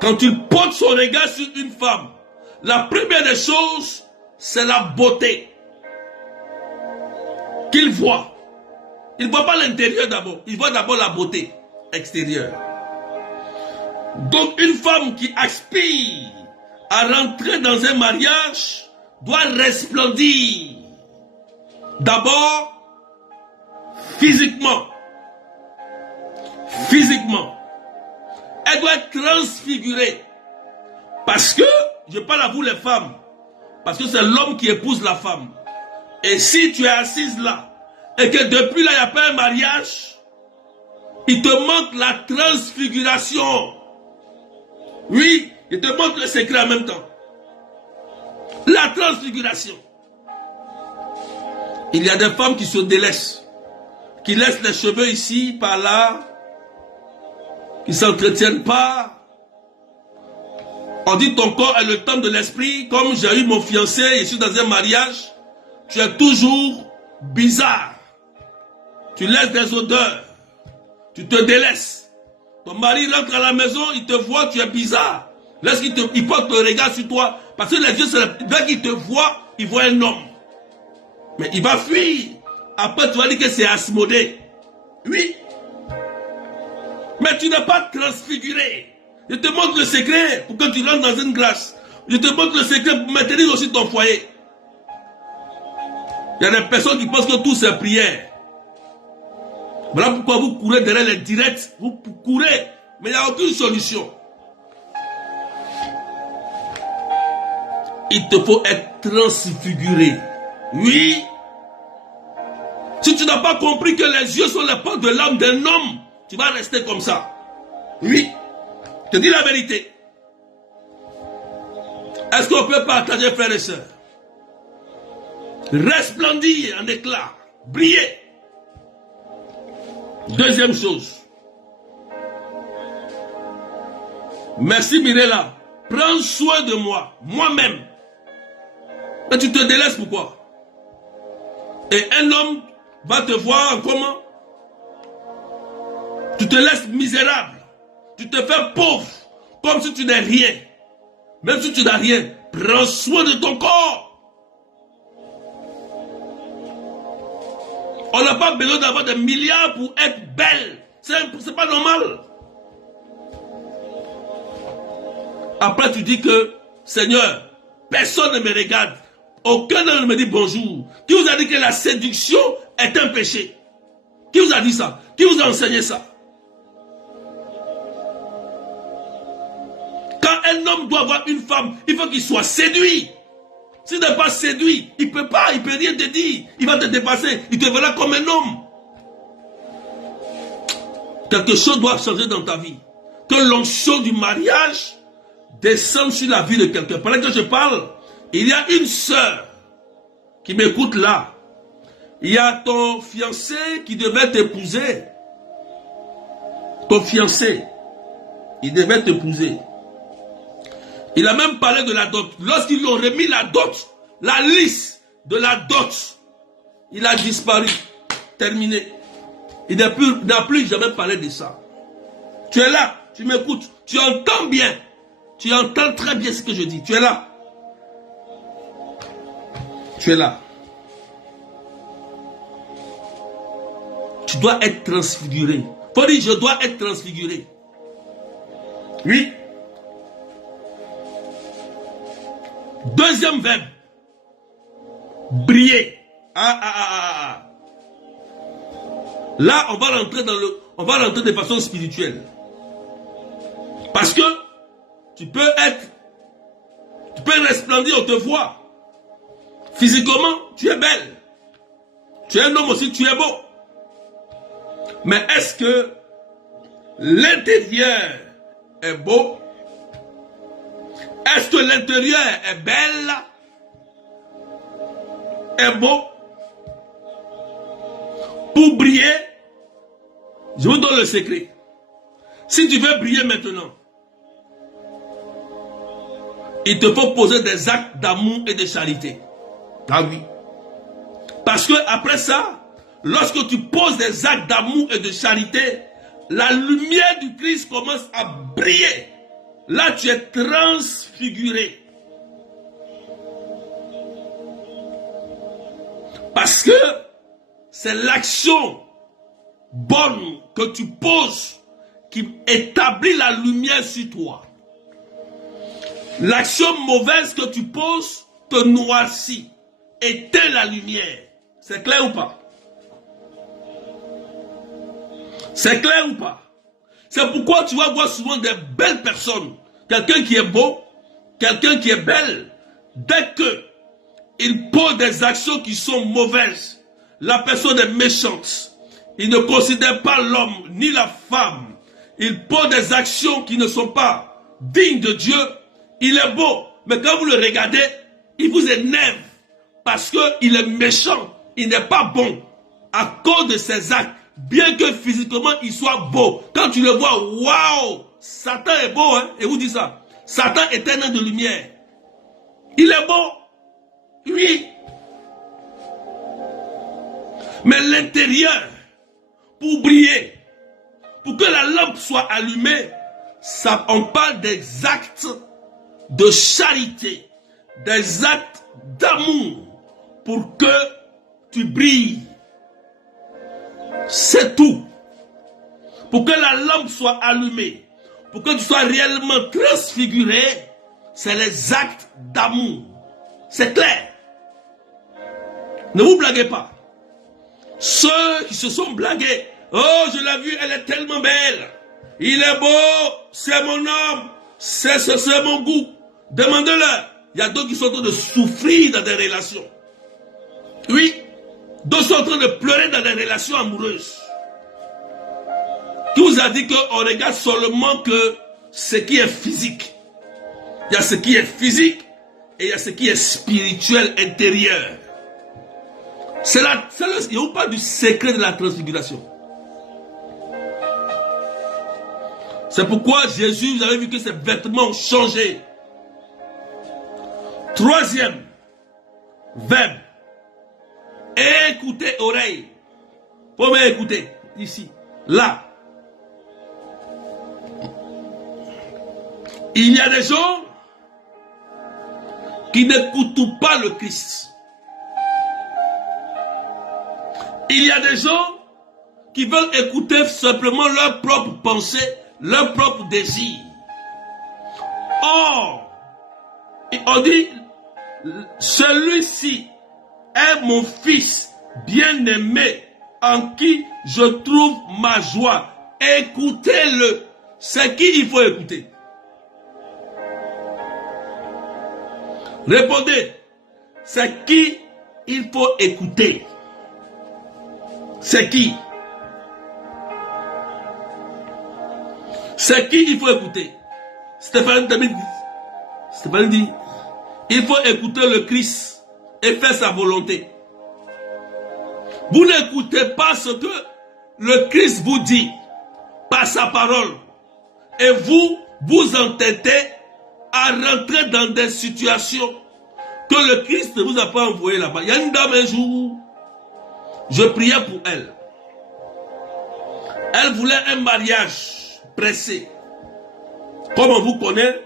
quand il porte son regard sur une femme, la première des choses, c'est la beauté qu'il voit. Il ne voit pas l'intérieur d'abord, il voit d'abord la beauté extérieure. Donc une femme qui aspire à rentrer dans un mariage doit resplendir. D'abord, physiquement. Physiquement. Elle doit être transfigurée. Parce que, je parle à vous les femmes, parce que c'est l'homme qui épouse la femme. Et si tu es assise là, et que depuis là, il n'y a pas un mariage, il te manque la transfiguration. Oui, il te montre le secret en même temps. La transfiguration. Il y a des femmes qui se délaissent, qui laissent les cheveux ici, par là, qui ne s'entretiennent pas. On dit ton corps est le temple de l'esprit. Comme j'ai eu mon fiancé et je suis dans un mariage, tu es toujours bizarre. Tu laisses des odeurs. Tu te délaisses. Ton mari rentre à la maison, il te voit, tu es bizarre. Il porte le regard sur toi. Parce que les yeux, dès qu'il te voit, il voit un homme. Mais il va fuir. Après, tu vas dire que c'est Asmodée. Oui. Mais tu n'es pas transfiguré. Je te montre le secret pour que tu rentres dans une grâce. Je te montre le secret pour maintenir aussi ton foyer. Il y a des personnes qui pensent que tout c'est prière. Voilà pourquoi vous courez derrière les directs. Vous courez, mais il n'y a aucune solution. Il te faut être transfiguré. Oui. Si tu n'as pas compris que les yeux sont les portes de l'âme d'un homme, tu vas rester comme ça. Oui. Je te dis la vérité. Est-ce qu'on peut partager, frères et sœurs? Resplendir en éclat. Briller. Deuxième chose. Merci Mirella. Prends soin de moi, moi-même. Mais tu te délaisses pourquoi? Et un homme va te voir comment? Tu te laisses misérable. Tu te fais pauvre. Comme si tu n'es rien. Même si tu n'as rien, prends soin de ton corps. On n'a pas besoin d'avoir des milliards pour être belle. C'est pas normal. Après tu dis que, Seigneur, personne ne me regarde. Aucun ne me dit bonjour. Qui vous a dit que la séduction est un péché? Qui vous a dit ça? Qui vous a enseigné ça? Quand un homme doit avoir une femme, il faut qu'il soit séduit. S'il n'est pas séduit, il ne peut pas, il ne peut rien te dire. Il va te dépasser, il te verra comme un homme. Quelque chose doit changer dans ta vie. Que l'onction du mariage descende sur la vie de quelqu'un. Pendant que je parle, il y a une sœur qui m'écoute là. Il y a ton fiancé qui devait t'épouser. Ton fiancé, il devait t'épouser. Il a même parlé de la dot. Lorsqu'ils lui ont remis la dot, la liste de la dot, il a disparu. Terminé. Il n'a plus jamais parlé de ça. Tu es là, tu m'écoutes, tu entends bien. Tu entends très bien ce que je dis. Tu es là. Tu es là. Tu dois être transfiguré. Faut dire, je dois être transfiguré. Oui. Deuxième verbe. Briller. Là, on va rentrer de façon spirituelle. Parce que tu peux resplendir, on te voit. Physiquement, tu es belle. Tu es un homme aussi, tu es beau. Mais est-ce que l'intérieur est beau? Est-ce que l'intérieur est belle? Est beau? Pour briller, je vous donne le secret. Si tu veux briller maintenant, il te faut poser des actes d'amour et de charité. Ah oui. Parce que après ça, lorsque tu poses des actes d'amour et de charité, la lumière du Christ commence à briller. Là, tu es transfiguré. Parce que c'est l'action bonne que tu poses qui établit la lumière sur toi. L'action mauvaise que tu poses te noircit, éteint la lumière. C'est clair ou pas? C'est clair ou pas? C'est pourquoi tu vas voir souvent des belles personnes. Quelqu'un qui est beau, quelqu'un qui est belle, dès que il pose des actions qui sont mauvaises, la personne est méchante. Il ne considère pas l'homme ni la femme. Il pose des actions qui ne sont pas dignes de Dieu. Il est beau, mais quand vous le regardez, il vous énerve parce qu'il est méchant, il n'est pas bon à cause de ses actes, bien que physiquement il soit beau. Quand tu le vois, waouh, Satan est beau, hein, et vous dites ça. Satan est un ange de lumière. Il est beau, oui. Mais l'intérieur, pour briller, pour que la lampe soit allumée, ça, on parle des actes de charité, des actes d'amour pour que tu brilles. C'est tout. Pour que la lampe soit allumée, pour que tu sois réellement transfiguré, c'est les actes d'amour. C'est clair. Ne vous blaguez pas. Ceux qui se sont blagués, oh, je l'ai vue, elle est tellement belle. Il est beau, c'est mon homme, c'est mon goût. Demandez-leur. Il y a d'autres qui sont en train de souffrir dans des relations. Oui, d'autres sont en train de pleurer dans des relations amoureuses. Qui vous a dit qu'on regarde seulement que ce qui est physique. Il y a ce qui est physique et il y a ce qui est spirituel, intérieur. Il vous parle du secret de la transfiguration. C'est pourquoi Jésus, vous avez vu que ses vêtements ont changé. Troisième verbe. Écoutez, oreille. Faut m'écouter. Ici. Là. Il y a des gens qui n'écoutent pas le Christ. Il y a des gens qui veulent écouter simplement leurs propres pensées, leurs propres désirs. Or, on dit, celui-ci est mon fils bien-aimé en qui je trouve ma joie. Écoutez-le. C'est qui il faut écouter? Répondez. C'est qui il faut écouter? C'est qui? C'est qui il faut écouter? Stéphane dit, il faut écouter le Christ et faire sa volonté. Vous n'écoutez pas ce que le Christ vous dit par sa parole. Et vous entêtez à rentrer dans des situations que le Christ ne vous a pas envoyé là-bas. Il y a une dame un jour, je priais pour elle. Elle voulait un mariage pressé. Comme on vous connaît,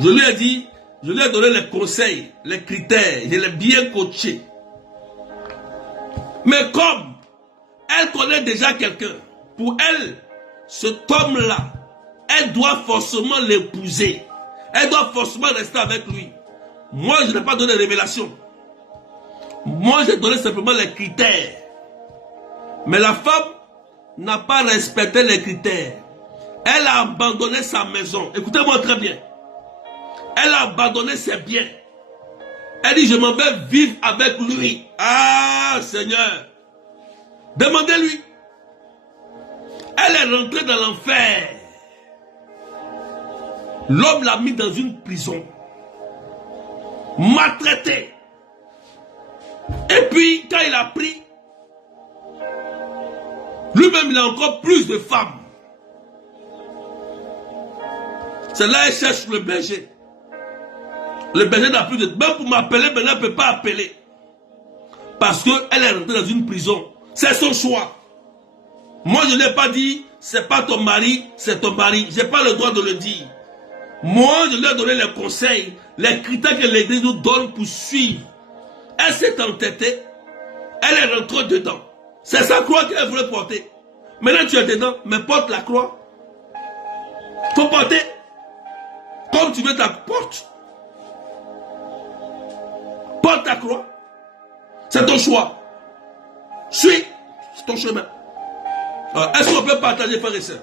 je lui ai dit, je lui ai donné les conseils, les critères, je l'ai bien coaché. Mais comme elle connaît déjà quelqu'un, pour elle, cet homme-là, elle doit forcément l'épouser. Elle doit forcément rester avec lui. Moi, je n'ai pas donné de révélation. Moi, j'ai donné simplement les critères. Mais la femme n'a pas respecté les critères. Elle a abandonné sa maison. Écoutez-moi très bien. Elle a abandonné ses biens. Elle dit, je m'en vais vivre avec lui. Ah, Seigneur. Demandez-lui. Elle est rentrée dans l'enfer. L'homme l'a mis dans une prison. Maltraité. Et puis, quand il a pris, lui-même, il a encore plus de femmes. C'est là qu'il cherche le berger. Le berger n'a plus de... Même pour m'appeler, maintenant, elle ne peut pas appeler. Parce qu'elle est rentrée dans une prison. C'est son choix. Moi, je n'ai pas dit, c'est pas ton mari, c'est ton mari. Je n'ai pas le droit de le dire. Moi, je lui ai donné les conseils, les critères que l'Église nous donne pour suivre. Elle s'est entêtée. Elle est rentrée dedans. C'est sa croix qu'elle voulait porter. Maintenant, tu es dedans, mais porte la croix. Faut porter. Comme tu veux ta porte. Porte ta croix. C'est ton choix. Suis. C'est ton chemin. Est-ce qu'on peut partager, frères et sœurs?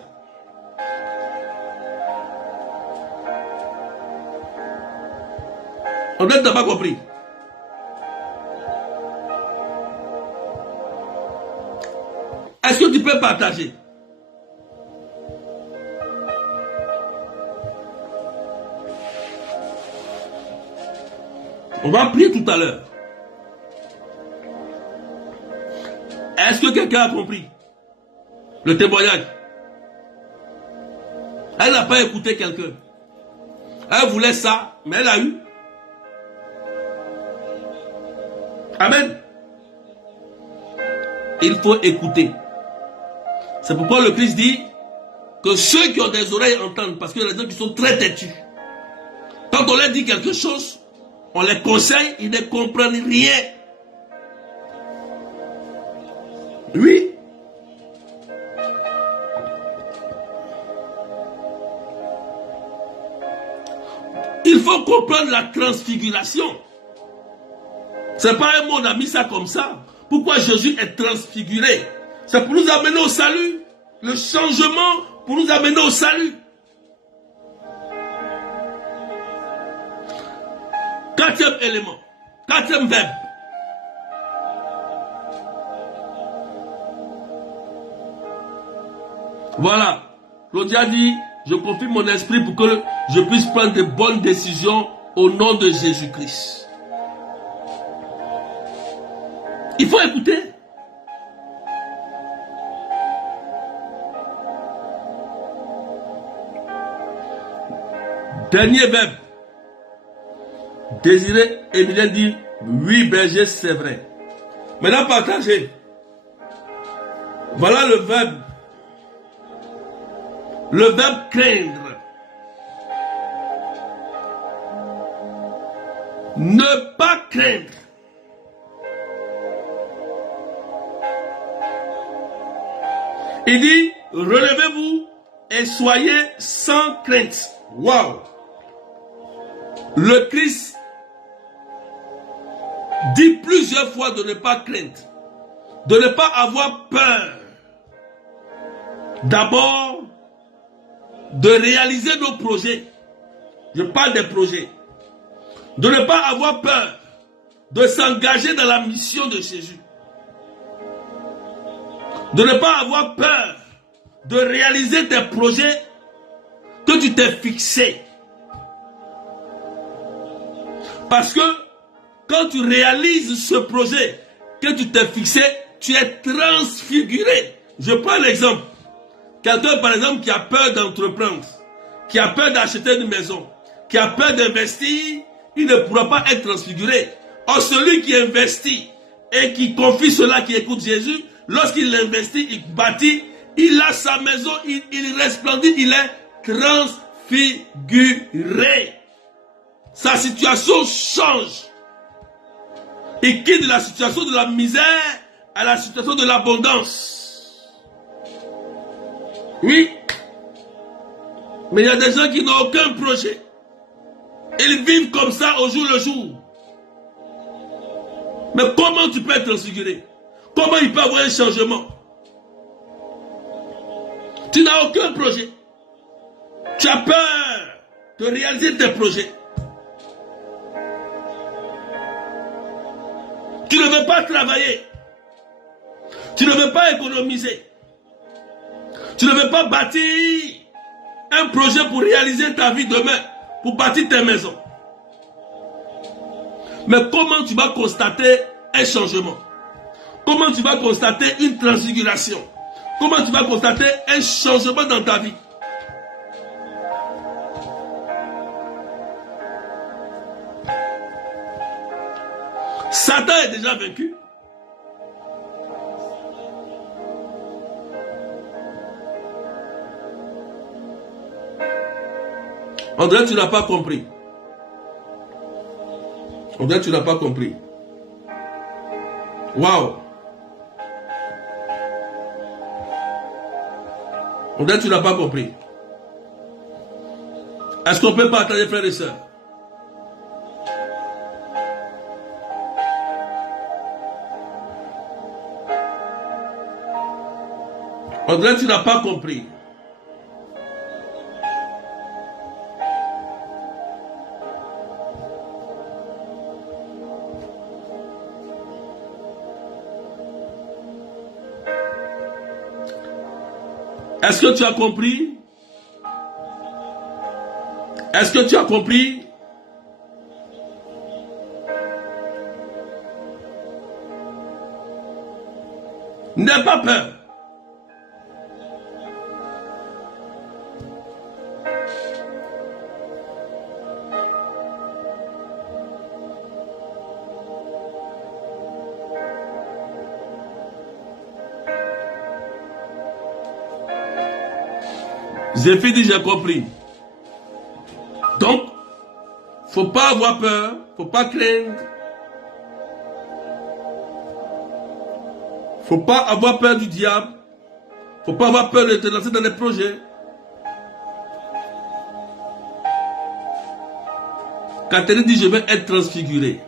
On n'a pas compris. Est-ce que tu peux partager? On va prier tout à l'heure. Est-ce que quelqu'un a compris le témoignage? Elle n'a pas écouté quelqu'un. Elle voulait ça, mais elle a eu. Amen. Il faut écouter. C'est pourquoi le Christ dit que ceux qui ont des oreilles entendent, parce qu'il y a des gens qui sont très têtus. Quand on leur dit quelque chose, on les conseille, ils ne comprennent rien. Oui. Il faut comprendre la transfiguration. C'est pas un mot, on a mis ça comme ça. Pourquoi Jésus est transfiguré? C'est pour nous amener au salut. Le changement pour nous amener au salut. Quatrième élément. Quatrième verbe. Voilà. Claudia dit, je confie mon esprit pour que je puisse prendre de bonnes décisions au nom de Jésus-Christ. Il faut écouter. Dernier verbe. Désiré Emilien dit, oui berger, c'est vrai. Maintenant partagez. Voilà le verbe. Le verbe craindre. Ne pas craindre. Il dit, relevez-vous et soyez sans crainte. Waouh! Le Christ dit plusieurs fois de ne pas craindre, de ne pas avoir peur. D'abord, de réaliser nos projets. Je parle des projets. De ne pas avoir peur, de s'engager dans la mission de Jésus. De ne pas avoir peur de réaliser tes projets que tu t'es fixés. Parce que quand tu réalises ce projet que tu t'es fixé, tu es transfiguré. Je prends l'exemple. Quelqu'un par exemple qui a peur d'entreprendre. qui a peur d'acheter une maison, qui a peur d'investir, il ne pourra pas être transfiguré. Or, celui qui investit et qui confie cela, qui écoute Jésus, lorsqu'il investit, il bâtit, il a sa maison, il resplendit, il est transfiguré. Sa situation change. Il quitte la situation de la misère à la situation de l'abondance. Oui. Mais il y a des gens qui n'ont aucun projet. Ils vivent comme ça au jour le jour. Mais comment tu peux être transfiguré? Comment il peut avoir un changement? Tu n'as aucun projet. Tu as peur de réaliser tes projets. Tu ne veux pas travailler. Tu ne veux pas économiser. Tu ne veux pas bâtir un projet pour réaliser ta vie demain, pour bâtir tes maisons. Mais comment tu vas constater un changement? Comment tu vas constater une transfiguration? Comment tu vas constater un changement dans ta vie? Satan est déjà vaincu. André, tu n'as pas compris. André, tu n'as pas compris. Waouh. André, tu n'as pas compris. Est-ce qu'on peut partager, frères et sœurs? André, tu n'as pas compris. Est-ce que tu as compris? Est-ce que tu as compris? N'aie pas peur. Zéphi dit, j'ai compris. Donc, faut pas avoir peur, faut pas craindre. Faut pas avoir peur du diable. Faut pas avoir peur de te lancer dans des projets. Catherine dit, je vais être transfigurée.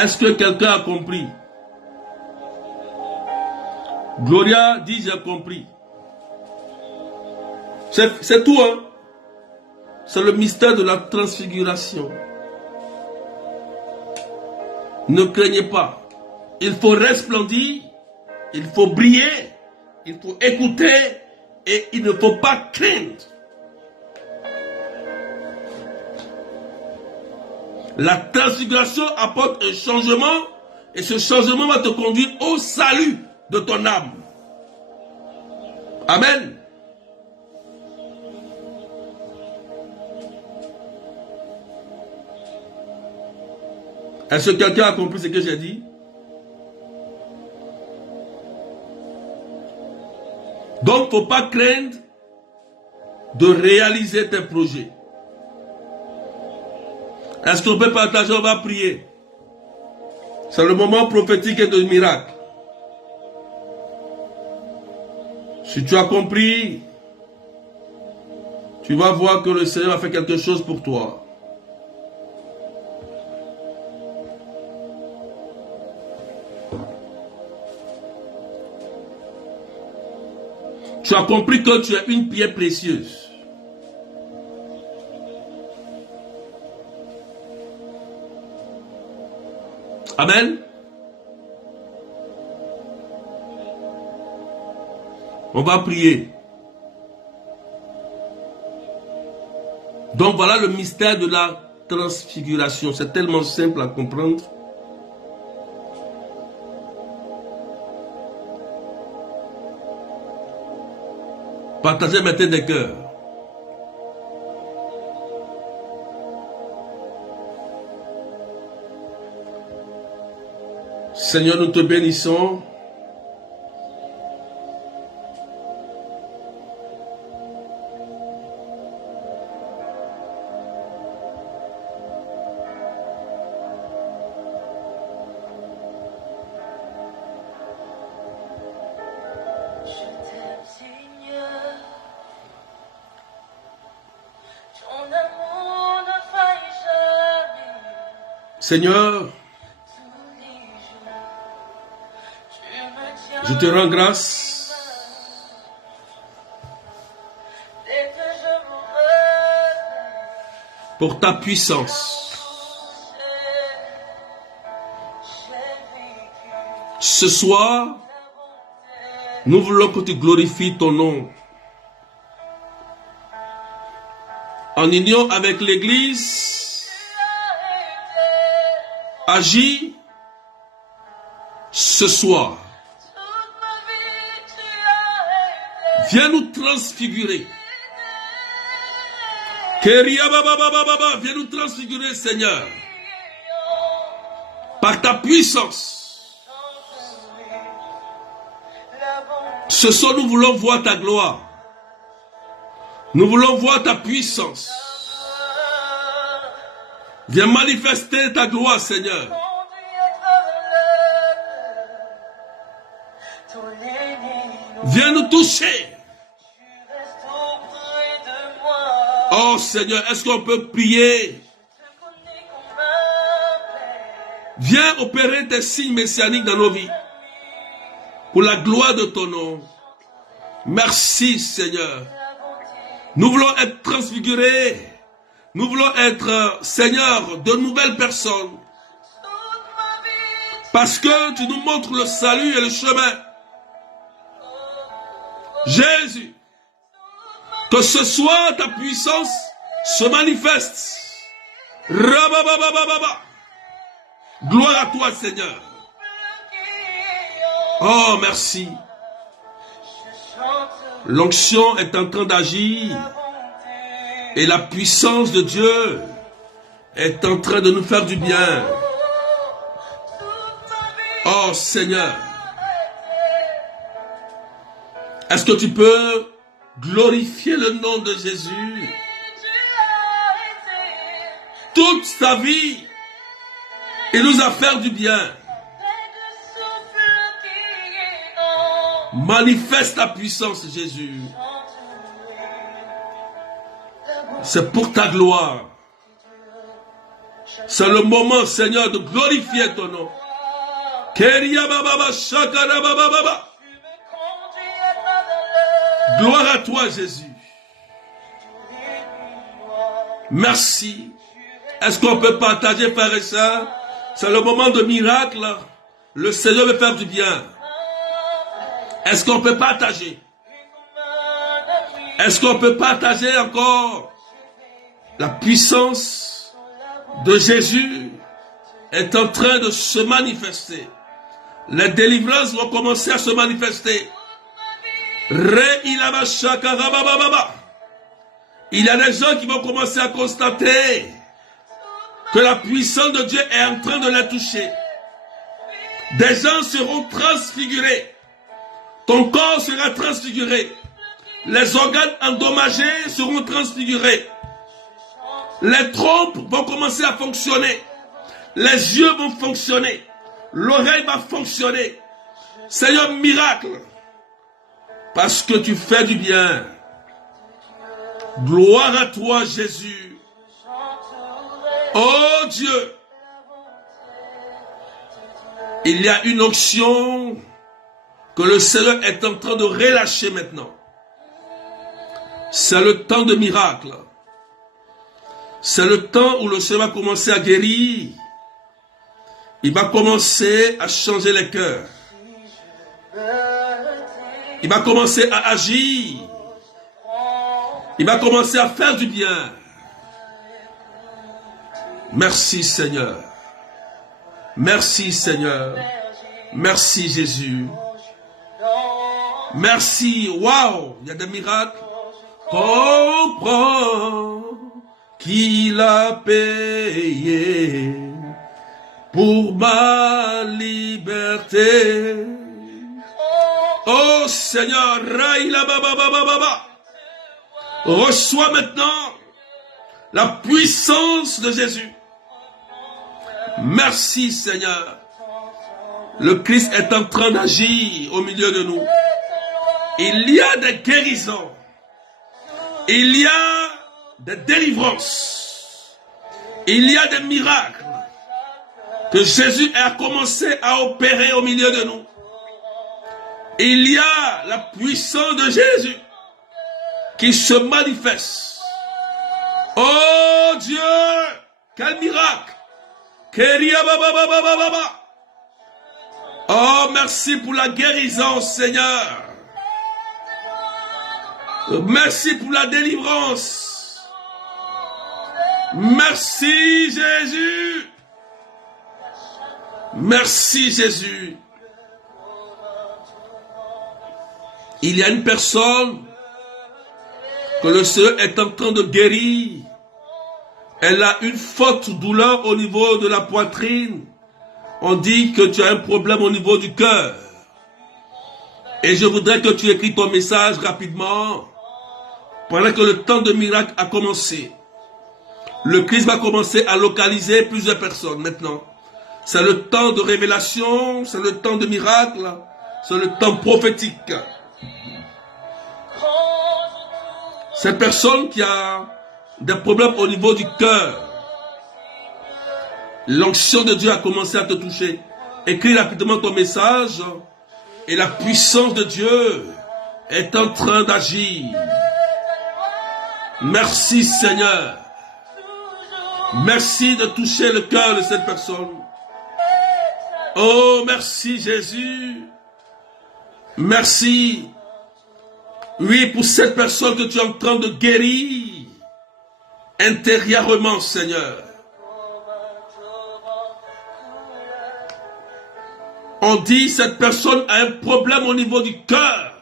Est-ce que quelqu'un a compris? Gloria dit, j'ai compris. C'est tout, hein? C'est le mystère de la transfiguration. Ne craignez pas. Il faut resplendir, il faut briller, il faut écouter et il ne faut pas craindre. La transfiguration apporte un changement et ce changement va te conduire au salut de ton âme. Amen. Est-ce que quelqu'un a compris ce que j'ai dit? Donc, il ne faut pas craindre de réaliser tes projets. Est-ce qu'on peut partager? On va prier. C'est le moment prophétique et de miracle. Si tu as compris, tu vas voir que le Seigneur a fait quelque chose pour toi. Tu as compris que tu es une pierre précieuse. Amen. On va prier. Donc voilà le mystère de la transfiguration. C'est tellement simple à comprendre. Partagez maintenant des cœurs. Seigneur, nous te bénissons. Seigneur, je te rends grâce pour ta puissance. Ce soir, nous voulons que tu glorifies ton nom. En union avec l'Église, agis ce soir. Viens nous transfigurer. Viens nous transfigurer, Seigneur. Par ta puissance. Ce soir, nous voulons voir ta gloire. Nous voulons voir ta puissance. Viens manifester ta gloire, Seigneur. Viens nous toucher. Oh Seigneur, est-ce qu'on peut prier? Viens opérer tes signes messianiques dans nos vies. Pour la gloire de ton nom. Merci Seigneur. Nous voulons être transfigurés. Nous voulons être, Seigneur, de nouvelles personnes. Parce que tu nous montres le salut et le chemin. Jésus, que ce soit ta puissance se manifeste. Rabababababa. Gloire à toi, Seigneur. Oh, merci. L'onction est en train d'agir. Et la puissance de Dieu est en train de nous faire du bien. Oh Seigneur, est-ce que tu peux glorifier le nom de Jésus? Toute sa vie, il nous a fait du bien. Manifeste ta puissance, Jésus. C'est pour ta gloire. C'est le moment, Seigneur, de glorifier ton nom. Gloire à toi, Jésus. Merci. Est-ce qu'on peut partager, frères et sœurs? C'est le moment de miracle. Le Seigneur veut faire du bien. Est-ce qu'on peut partager? Est-ce qu'on peut partager encore? La puissance de Jésus est en train de se manifester. Les délivrances vont commencer à se manifester. Il y a des gens qui vont commencer à constater que la puissance de Dieu est en train de les toucher. Des gens seront transfigurés. Ton corps sera transfiguré. Les organes endommagés seront transfigurés. Les trompes vont commencer à fonctionner. Les yeux vont fonctionner. L'oreille va fonctionner. Seigneur, miracle. Parce que tu fais du bien. Gloire à toi, Jésus. Oh Dieu. Il y a une onction que le Seigneur est en train de relâcher maintenant. C'est le temps de miracle. C'est le temps où le Seigneur va commencer à guérir. Il va commencer à changer les cœurs. Il va commencer à agir. Il va commencer à faire du bien. Merci Seigneur. Merci Seigneur. Merci Jésus. Merci. Waouh, il y a des miracles. Comprends qu'il a payé pour ma liberté. Oh Seigneur, reçois maintenant la puissance de Jésus. Merci Seigneur. Le Christ est en train d'agir au milieu de nous. Il y a des guérisons. Il y a des délivrances. Il y a des miracles que Jésus a commencé à opérer au milieu de nous. Il y a la puissance de Jésus qui se manifeste. Oh Dieu, quel miracle! Oh, merci pour la guérison, Seigneur. Merci pour la délivrance. Merci, Jésus. Merci, Jésus. Il y a une personne que le Seigneur est en train de guérir. Elle a une forte douleur au niveau de la poitrine. On dit que tu as un problème au niveau du cœur. Et je voudrais que tu écris ton message rapidement. Pendant que le temps de miracle a commencé. Le Christ va commencer à localiser plusieurs personnes maintenant. C'est le temps de révélation, c'est le temps de miracle, c'est le temps prophétique. Cette personne qui a des problèmes au niveau du cœur, l'onction de Dieu a commencé à te toucher. Écris rapidement ton message et la puissance de Dieu est en train d'agir. Merci Seigneur. Merci de toucher le cœur de cette personne. Oh, merci Jésus. Merci. Oui, pour cette personne que tu es en train de guérir intérieurement, Seigneur. On dit cette personne a un problème au niveau du cœur.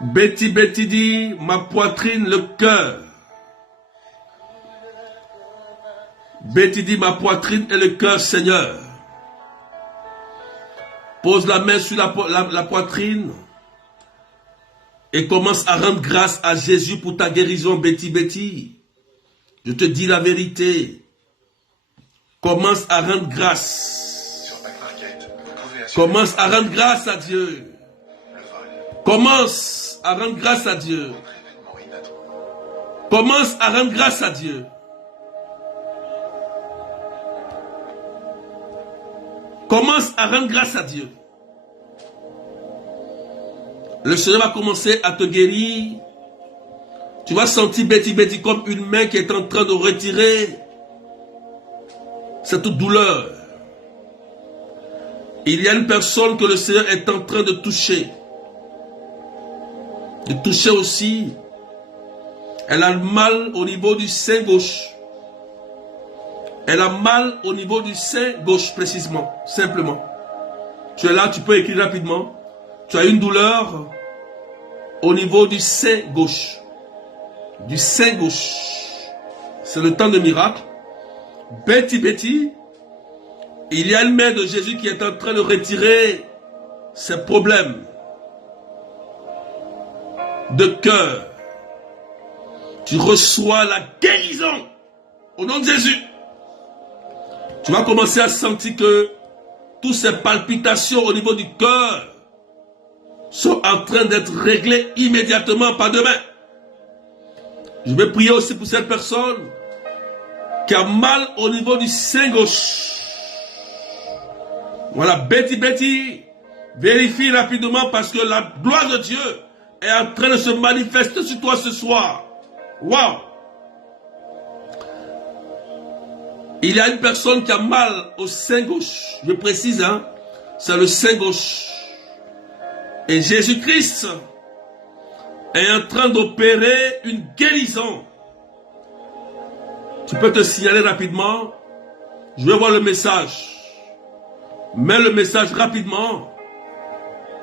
Betty dit, ma poitrine, le cœur. Betty dit, ma poitrine et le cœur, Seigneur. Pose la main sur la poitrine et commence à rendre grâce à Jésus pour ta guérison, Betty. Je te dis la vérité. Commence à rendre grâce. Commence à rendre grâce à Dieu. Commence à rendre grâce à Dieu. Commence à rendre grâce à Dieu. Commence à rendre grâce à Dieu. Le Seigneur va commencer à te guérir. Tu vas sentir Betty comme une main qui est en train de retirer cette douleur. Il y a une personne que le Seigneur est en train de toucher. De toucher aussi. Elle a mal au niveau du sein gauche. Elle a mal au niveau du sein gauche précisément, simplement. Tu es là, tu peux écrire rapidement. Tu as une douleur au niveau du sein gauche. Du sein gauche. C'est le temps de miracle. Betty, il y a une main de Jésus qui est en train de retirer ses problèmes de cœur. Tu reçois la guérison au nom de Jésus. Tu vas commencer à sentir que toutes ces palpitations au niveau du cœur sont en train d'être réglées immédiatement, pas demain. Je vais prier aussi pour cette personne qui a mal au niveau du sein gauche. Voilà, Betty, vérifie rapidement parce que la gloire de Dieu est en train de se manifester sur toi ce soir. Waouh! Il y a une personne qui a mal au sein gauche. Je précise, c'est le sein gauche. Et Jésus-Christ est en train d'opérer une guérison Tu peux te signaler rapidement. Je vais voir le message. Mets le message rapidement.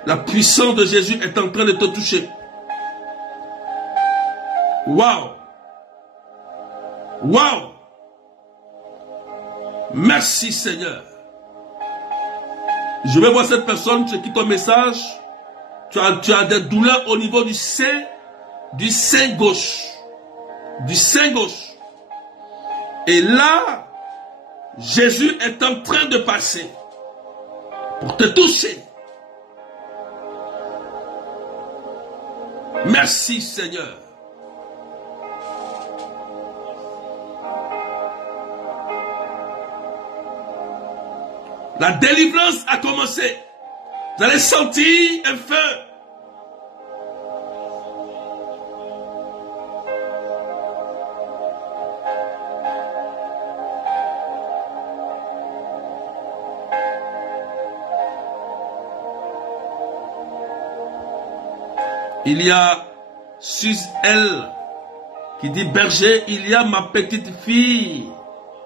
La puissance de Jésus est en train de te toucher. Waouh! Waouh! Merci Seigneur. Je vais voir cette personne, tu quittes ton message. Tu as des douleurs au niveau du sein gauche. Du sein gauche. Et là, Jésus est en train de passer pour te toucher. Merci Seigneur. La délivrance a commencé. Vous allez sentir un feu. Il y a Suzel qui dit: berger, il y a ma petite fille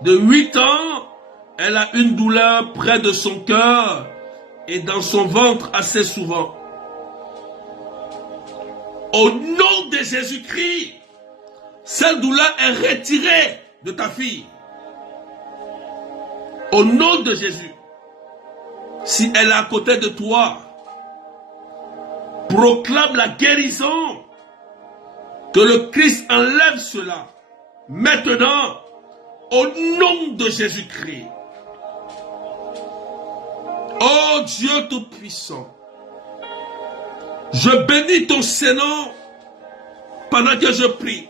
de 8 ans. Elle a une douleur près de son cœur et dans son ventre assez souvent. Au nom de Jésus-Christ, cette douleur est retirée de ta fille. Au nom de Jésus. Si elle est à côté de toi, proclame la guérison. Que le Christ enlève cela. Maintenant, au nom de Jésus-Christ. Oh Dieu Tout-Puissant, je bénis ton Saint-Nom pendant que je prie.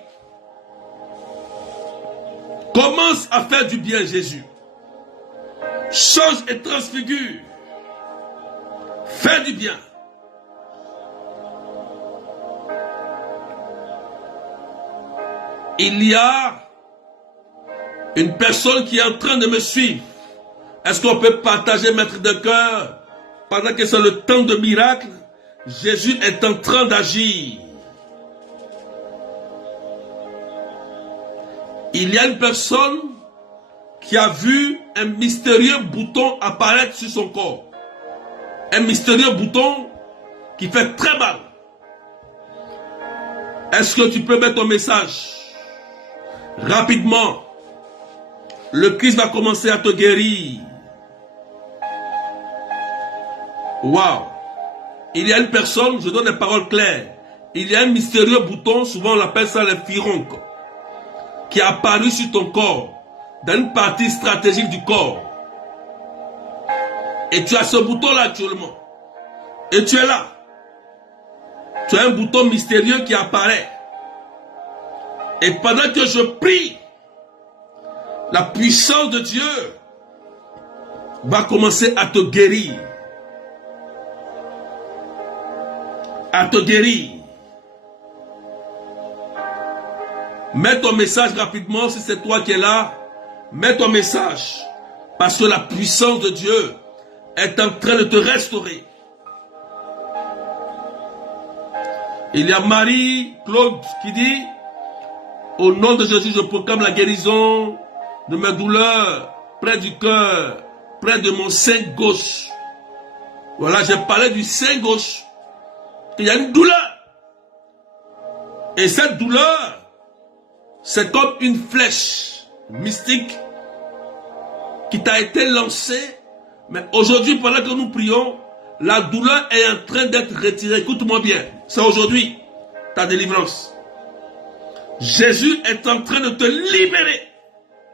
Commence à faire du bien, Jésus. Change et transfigure. Fais du bien. Il y a une personne qui est en train de me suivre. Est-ce qu'on peut partager, maître de cœur, pendant que c'est le temps de miracle? Jésus est en train d'agir. Il y a une personne qui a vu un mystérieux bouton apparaître sur son corps. Un mystérieux bouton qui fait très mal. Est-ce que tu peux mettre ton message rapidement? Le Christ va commencer à te guérir. Waouh! Il y a une personne, je donne des paroles claires. Il y a un mystérieux bouton, souvent on l'appelle ça le fironque, qui est apparu sur ton corps, dans une partie stratégique du corps. Et tu as ce bouton-là actuellement. Et tu es là. Tu as un bouton mystérieux qui apparaît. Et pendant que je prie, la puissance de Dieu va commencer à te guérir. À te guérir. Mets ton message rapidement si c'est toi qui es là. Mets ton message. Parce que la puissance de Dieu est en train de te restaurer. Il y a Marie-Claude qui dit: au nom de Jésus, je proclame la guérison de mes douleurs près du cœur, près de mon sein gauche. Voilà, j'ai parlé du sein gauche. Il y a une douleur. Et cette douleur, c'est comme une flèche mystique qui t'a été lancée. Mais aujourd'hui, pendant que nous prions, la douleur est en train d'être retirée. Écoute-moi bien. C'est aujourd'hui ta délivrance. Jésus est en train de te libérer.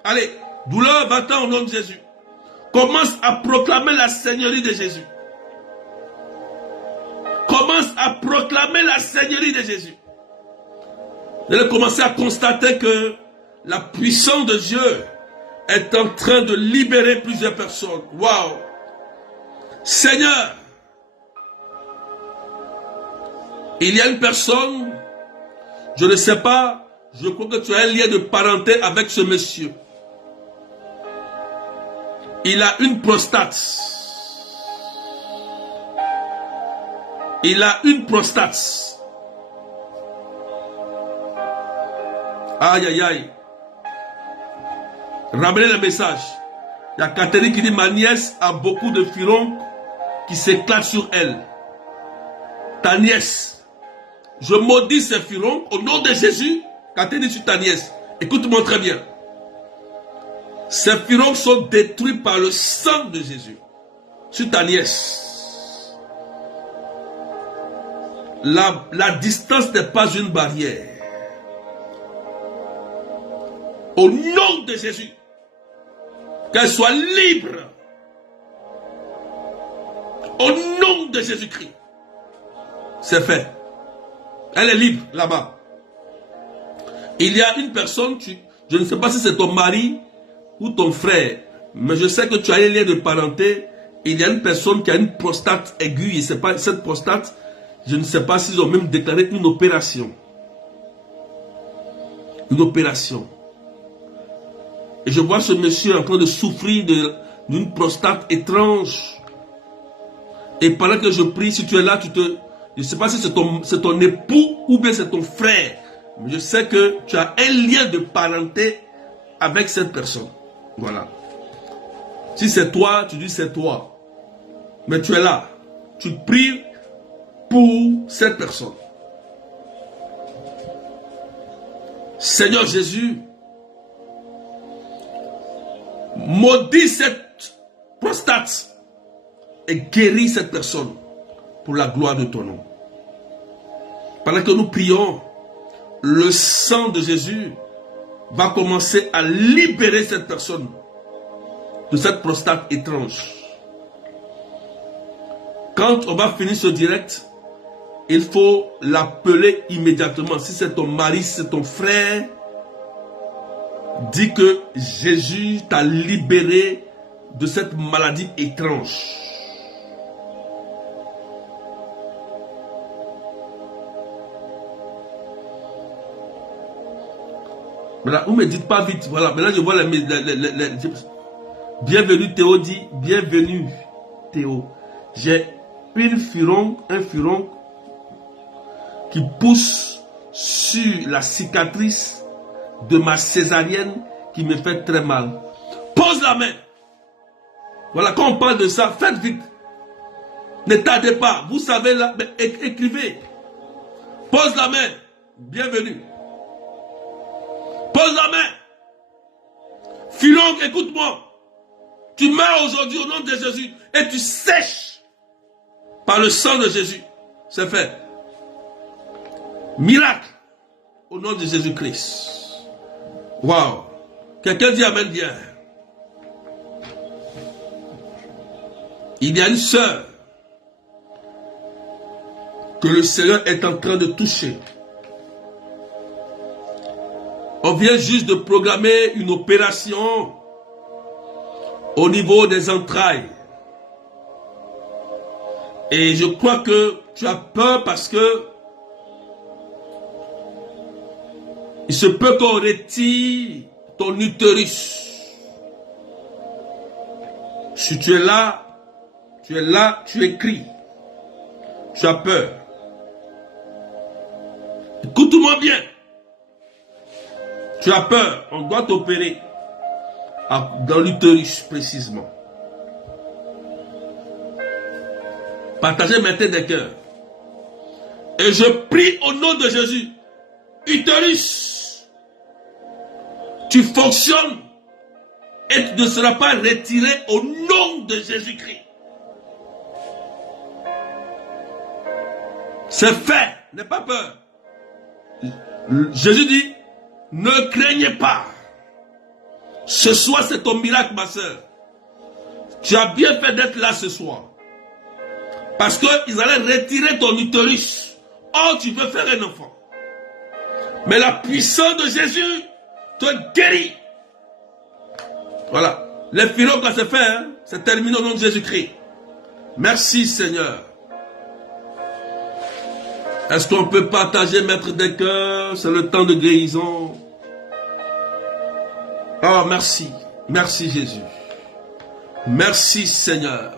Allez, douleur, va-t'en au nom de Jésus. Commence à proclamer la Seigneurie de Jésus. Commence à proclamer la Seigneurie de Jésus. Vous allez commencer à constater que la puissance de Dieu est en train de libérer plusieurs personnes. Waouh! Seigneur, il y a une personne, je ne sais pas, je crois que tu as un lien de parenté avec ce monsieur. Il a une prostate. Il a une prostate. Aïe, aïe, aïe. Ramenez le message. Il y a Catherine qui dit, ma nièce a beaucoup de furoncles qui s'éclatent sur elle. Ta nièce, je maudis ces furoncles au nom de Jésus. Catherine dit sur ta nièce. Écoute-moi très bien. Ces furoncles sont détruits par le sang de Jésus. Sur ta nièce. La distance n'est pas une barrière. Au nom de Jésus. Qu'elle soit libre. Au nom de Jésus-Christ. C'est fait. Elle est libre là-bas. Il y a une personne, je ne sais pas si c'est ton mari ou ton frère, mais je sais que tu as un lien de parenté. Il y a une personne qui a une prostate aiguë, et c'est pas cette prostate, je ne sais pas s'ils ont même déclaré une opération. Une opération. Et je vois ce monsieur en train de souffrir d'une prostate étrange. Et pendant que je prie, si tu es là, je ne sais pas si c'est ton époux ou bien c'est ton frère. Mais je sais que tu as un lien de parenté avec cette personne. Voilà. Si c'est toi, tu dis c'est toi. Mais tu es là. Tu pries pour cette personne. Seigneur Jésus, maudis cette prostate et guéris cette personne pour la gloire de ton nom. Pendant que nous prions, le sang de Jésus va commencer à libérer cette personne de cette prostate étrange. Quand on va finir ce direct, il faut l'appeler immédiatement. Si c'est ton mari, si c'est ton frère, dis que Jésus t'a libéré de cette maladie étrange. Voilà, vous ne me dites pas vite. Voilà, maintenant je vois bienvenue Théo dit, bienvenue Théo. J'ai un furoncle qui pousse sur la cicatrice de ma césarienne qui me fait très mal. Pose la main. Voilà, quand on parle de ça, faites vite. Ne tardez pas. Vous savez, là, écrivez. Pose la main. Bienvenue. Pose la main. Furoncle, écoute-moi. Tu meurs aujourd'hui au nom de Jésus et tu sèches par le sang de Jésus. C'est fait. Miracle au nom de Jésus-Christ. Waouh. Quelqu'un dit amen bien. Il y a une sœur que le Seigneur est en train de toucher. On vient juste de programmer une opération au niveau des entrailles. Et je crois que tu as peur parce que il se peut qu'on retire ton utérus. Si tu es là, tu écris. Tu as peur. Écoute-moi bien. Tu as peur, on doit t'opérer dans l'utérus précisément. Partagez maintenant des cœurs. Et je prie au nom de Jésus. Utérus, tu fonctionnes et tu ne seras pas retiré au nom de Jésus-Christ. C'est fait, n'aie pas peur. Jésus dit, ne craignez pas. Ce soir, c'est ton miracle, ma soeur. Tu as bien fait d'être là ce soir. Parce qu'ils allaient retirer ton utérus. Oh, tu veux faire un enfant. Mais la puissance de Jésus te guérit. Voilà. Les furoncles, là, c'est fait. Hein? C'est terminé au nom de Jésus-Christ. Merci, Seigneur. Est-ce qu'on peut partager, mettre des cœurs? C'est le temps de guérison. Oh, merci. Merci, Jésus. Merci, Seigneur.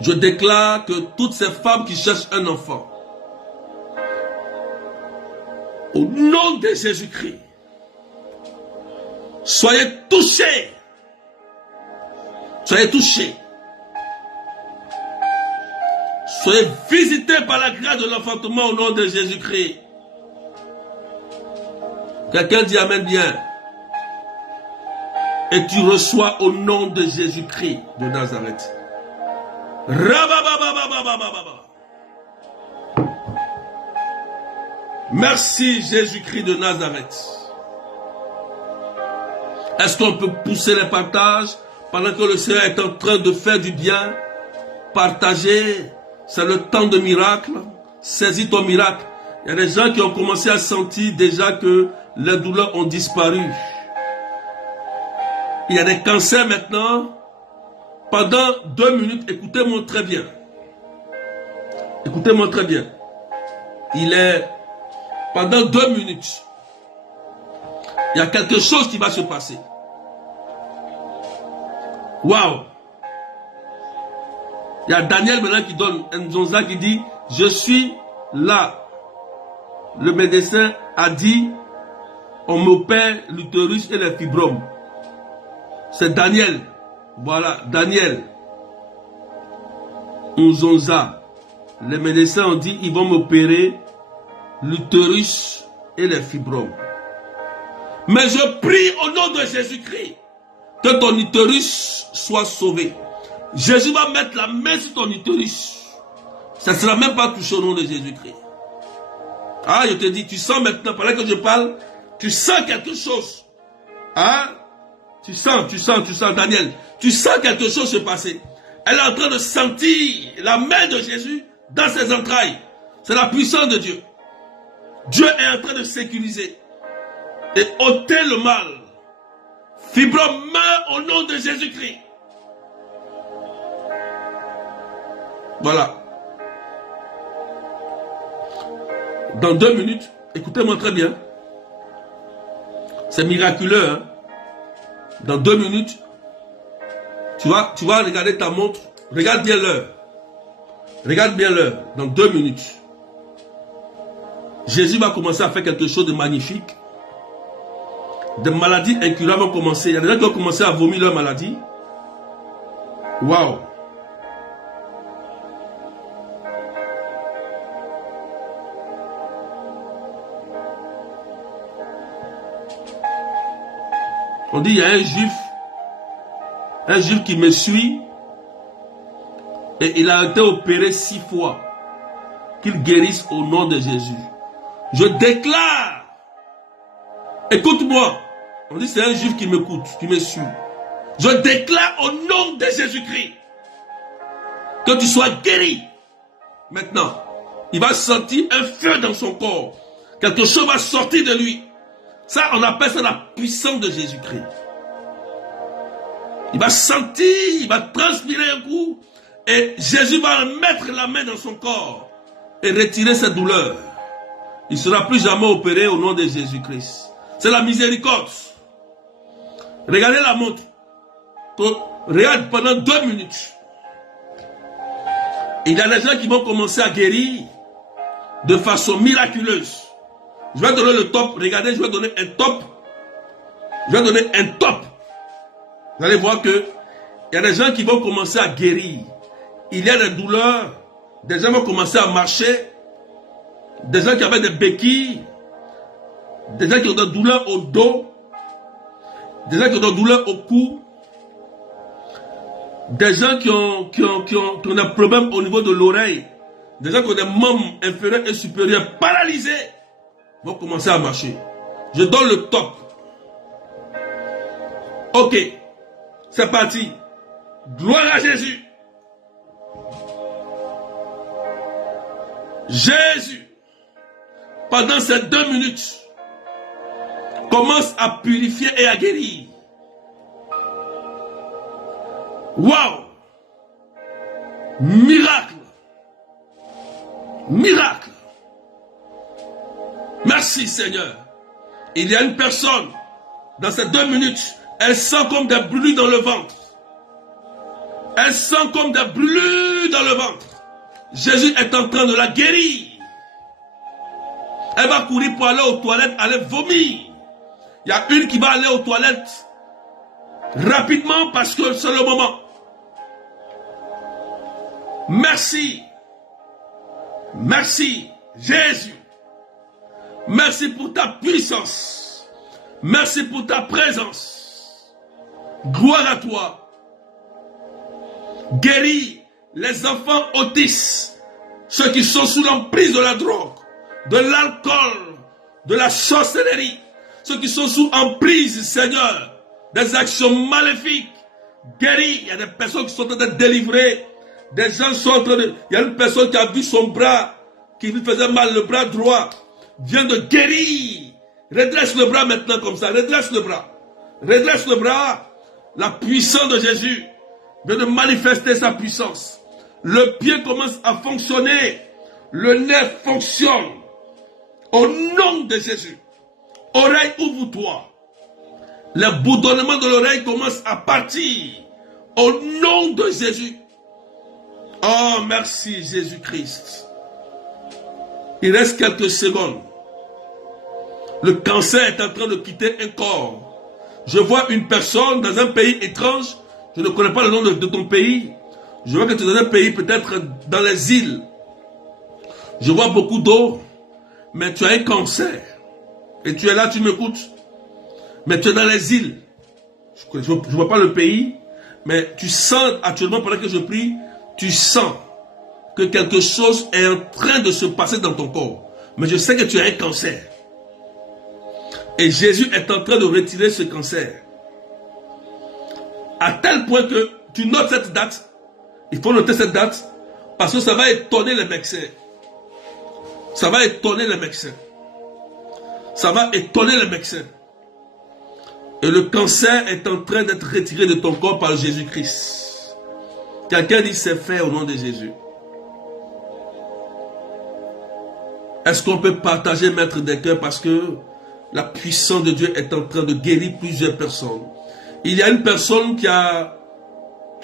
Je déclare que toutes ces femmes qui cherchent un enfant, au nom de Jésus-Christ, Soyez touchés. Soyez touchés. Soyez visités par la grâce de l'enfantement au nom de Jésus-Christ. Quelqu'un dit Amen bien. Et tu reçois au nom de Jésus-Christ de Nazareth. Merci Jésus-Christ de Nazareth. Est-ce qu'on peut pousser les partages pendant que le Seigneur est en train de faire du bien? Partager, c'est le temps de miracle. Saisis ton miracle. Il y a des gens qui ont commencé à sentir déjà que les douleurs ont disparu. Il y a des cancers maintenant. Pendant 2 minutes, écoutez-moi très bien. Écoutez-moi très bien. Pendant 2 minutes, il y a quelque chose qui va se passer. Waouh! Il y a Daniel maintenant qui donne un zonza qui dit, je suis là. Le médecin a dit, on m'opère l'utérus et les fibromes. C'est Daniel. Voilà, Daniel. Nzonza. Les médecins ont dit, ils vont m'opérer l'utérus et les fibromes. Mais je prie au nom de Jésus-Christ que ton utérus soit sauvé. Jésus va mettre la main sur ton utérus. Ça ne sera même pas touché au nom de Jésus-Christ. Ah, je te dis, tu sens maintenant, pendant que je parle, tu sens quelque chose. Ah, tu sens, Daniel. Tu sens quelque chose se passer. Elle est en train de sentir la main de Jésus dans ses entrailles. C'est la puissance de Dieu. Dieu est en train de sécuriser et ôter le mal. Fibrome meurt au nom de Jésus-Christ. Voilà. Dans 2 minutes, écoutez-moi très bien. C'est miraculeux. Hein? Dans 2 minutes, tu vas regarder ta montre. Regarde bien l'heure. Regarde bien l'heure. Dans 2 minutes, Jésus va commencer à faire quelque chose de magnifique. Des maladies incurables vont commencer. Il y a des gens qui ont commencé à vomir leur maladie. Waouh! On dit, il y a un juif qui me suit et il a été opéré 6 fois. Qu'il guérisse au nom de Jésus. Je déclare, écoute-moi, on dit c'est un juif qui m'écoute, qui me suit. Je déclare au nom de Jésus-Christ que tu sois guéri. Maintenant, il va sentir un feu dans son corps. Quelque chose va sortir de lui. Ça, on appelle ça la puissance de Jésus-Christ. Il va sentir, il va transpirer un coup, et Jésus va mettre la main dans son corps et retirer sa douleur. Il ne sera plus jamais opéré au nom de Jésus-Christ. C'est la miséricorde. Regardez la montre. Regarde pendant 2 minutes. Il y a des gens qui vont commencer à guérir de façon miraculeuse. Je vais donner le top. Regardez, je vais donner un top. Je vais donner un top. Vous allez voir que il y a des gens qui vont commencer à guérir. Il y a des douleurs. Des gens vont commencer à marcher. Des gens qui avaient des béquilles. Des gens qui ont des douleurs au dos. Des gens qui ont des douleurs au cou. Des gens qui ont des problèmes au niveau de l'oreille. Des gens qui ont des membres inférieurs et supérieurs paralysés vont commencer à marcher. Je donne le top. Ok. C'est parti. Gloire à Jésus. Jésus, pendant ces 2 minutes, commence à purifier et à guérir. Waouh! Miracle! Miracle! Merci Seigneur. Il y a une personne, dans ces 2 minutes, elle sent comme des brûlures dans le ventre. Elle sent comme des brûlures dans le ventre. Jésus est en train de la guérir. Elle va courir pour aller aux toilettes, aller vomir. Il Il y a une qui va aller aux toilettes rapidement parce que c'est le moment. Merci. Merci, Jésus. Merci pour ta puissance. Merci pour ta présence. Gloire à toi. Guéris les enfants autistes, ceux qui sont sous l'emprise de la drogue, de l'alcool, de la sorcellerie, ceux qui sont sous emprise, Seigneur, des actions maléfiques. Guéris, il y a des personnes qui sont en train d'être délivrées. Des gens sont en train de... Il y a une personne qui a vu son bras, qui lui faisait mal, le bras droit, vient de guérir. Redresse le bras maintenant comme ça, redresse le bras. Redresse le bras. La puissance de Jésus vient de manifester sa puissance. Le pied commence à fonctionner. Le nez fonctionne. Au nom de Jésus. Oreille, ouvre-toi. Le bourdonnement de l'oreille commence à partir. Au nom de Jésus. Oh, merci Jésus-Christ. Il reste quelques secondes. Le cancer est en train de quitter un corps. Je vois une personne dans un pays étrange. Je ne connais pas le nom de ton pays. Je vois que tu es dans un pays peut-être dans les îles. Je vois beaucoup d'eau. Mais tu as un cancer. Et tu es là, tu m'écoutes. Mais tu es dans les îles. Je ne vois pas le pays. Mais tu sens actuellement, pendant que je prie, tu sens que quelque chose est en train de se passer dans ton corps. Mais je sais que tu as un cancer. Et Jésus est en train de retirer ce cancer. À tel point que tu notes cette date. Il faut noter cette date. Parce que ça va étonner les médecins. Ça va étonner les médecins. Ça va étonner les médecins. Et le cancer est en train d'être retiré de ton corps par Jésus-Christ. Quelqu'un dit c'est fait au nom de Jésus. Est-ce qu'on peut partager, mettre des cœurs, parce que la puissance de Dieu est en train de guérir plusieurs personnes. Il y a une personne qui a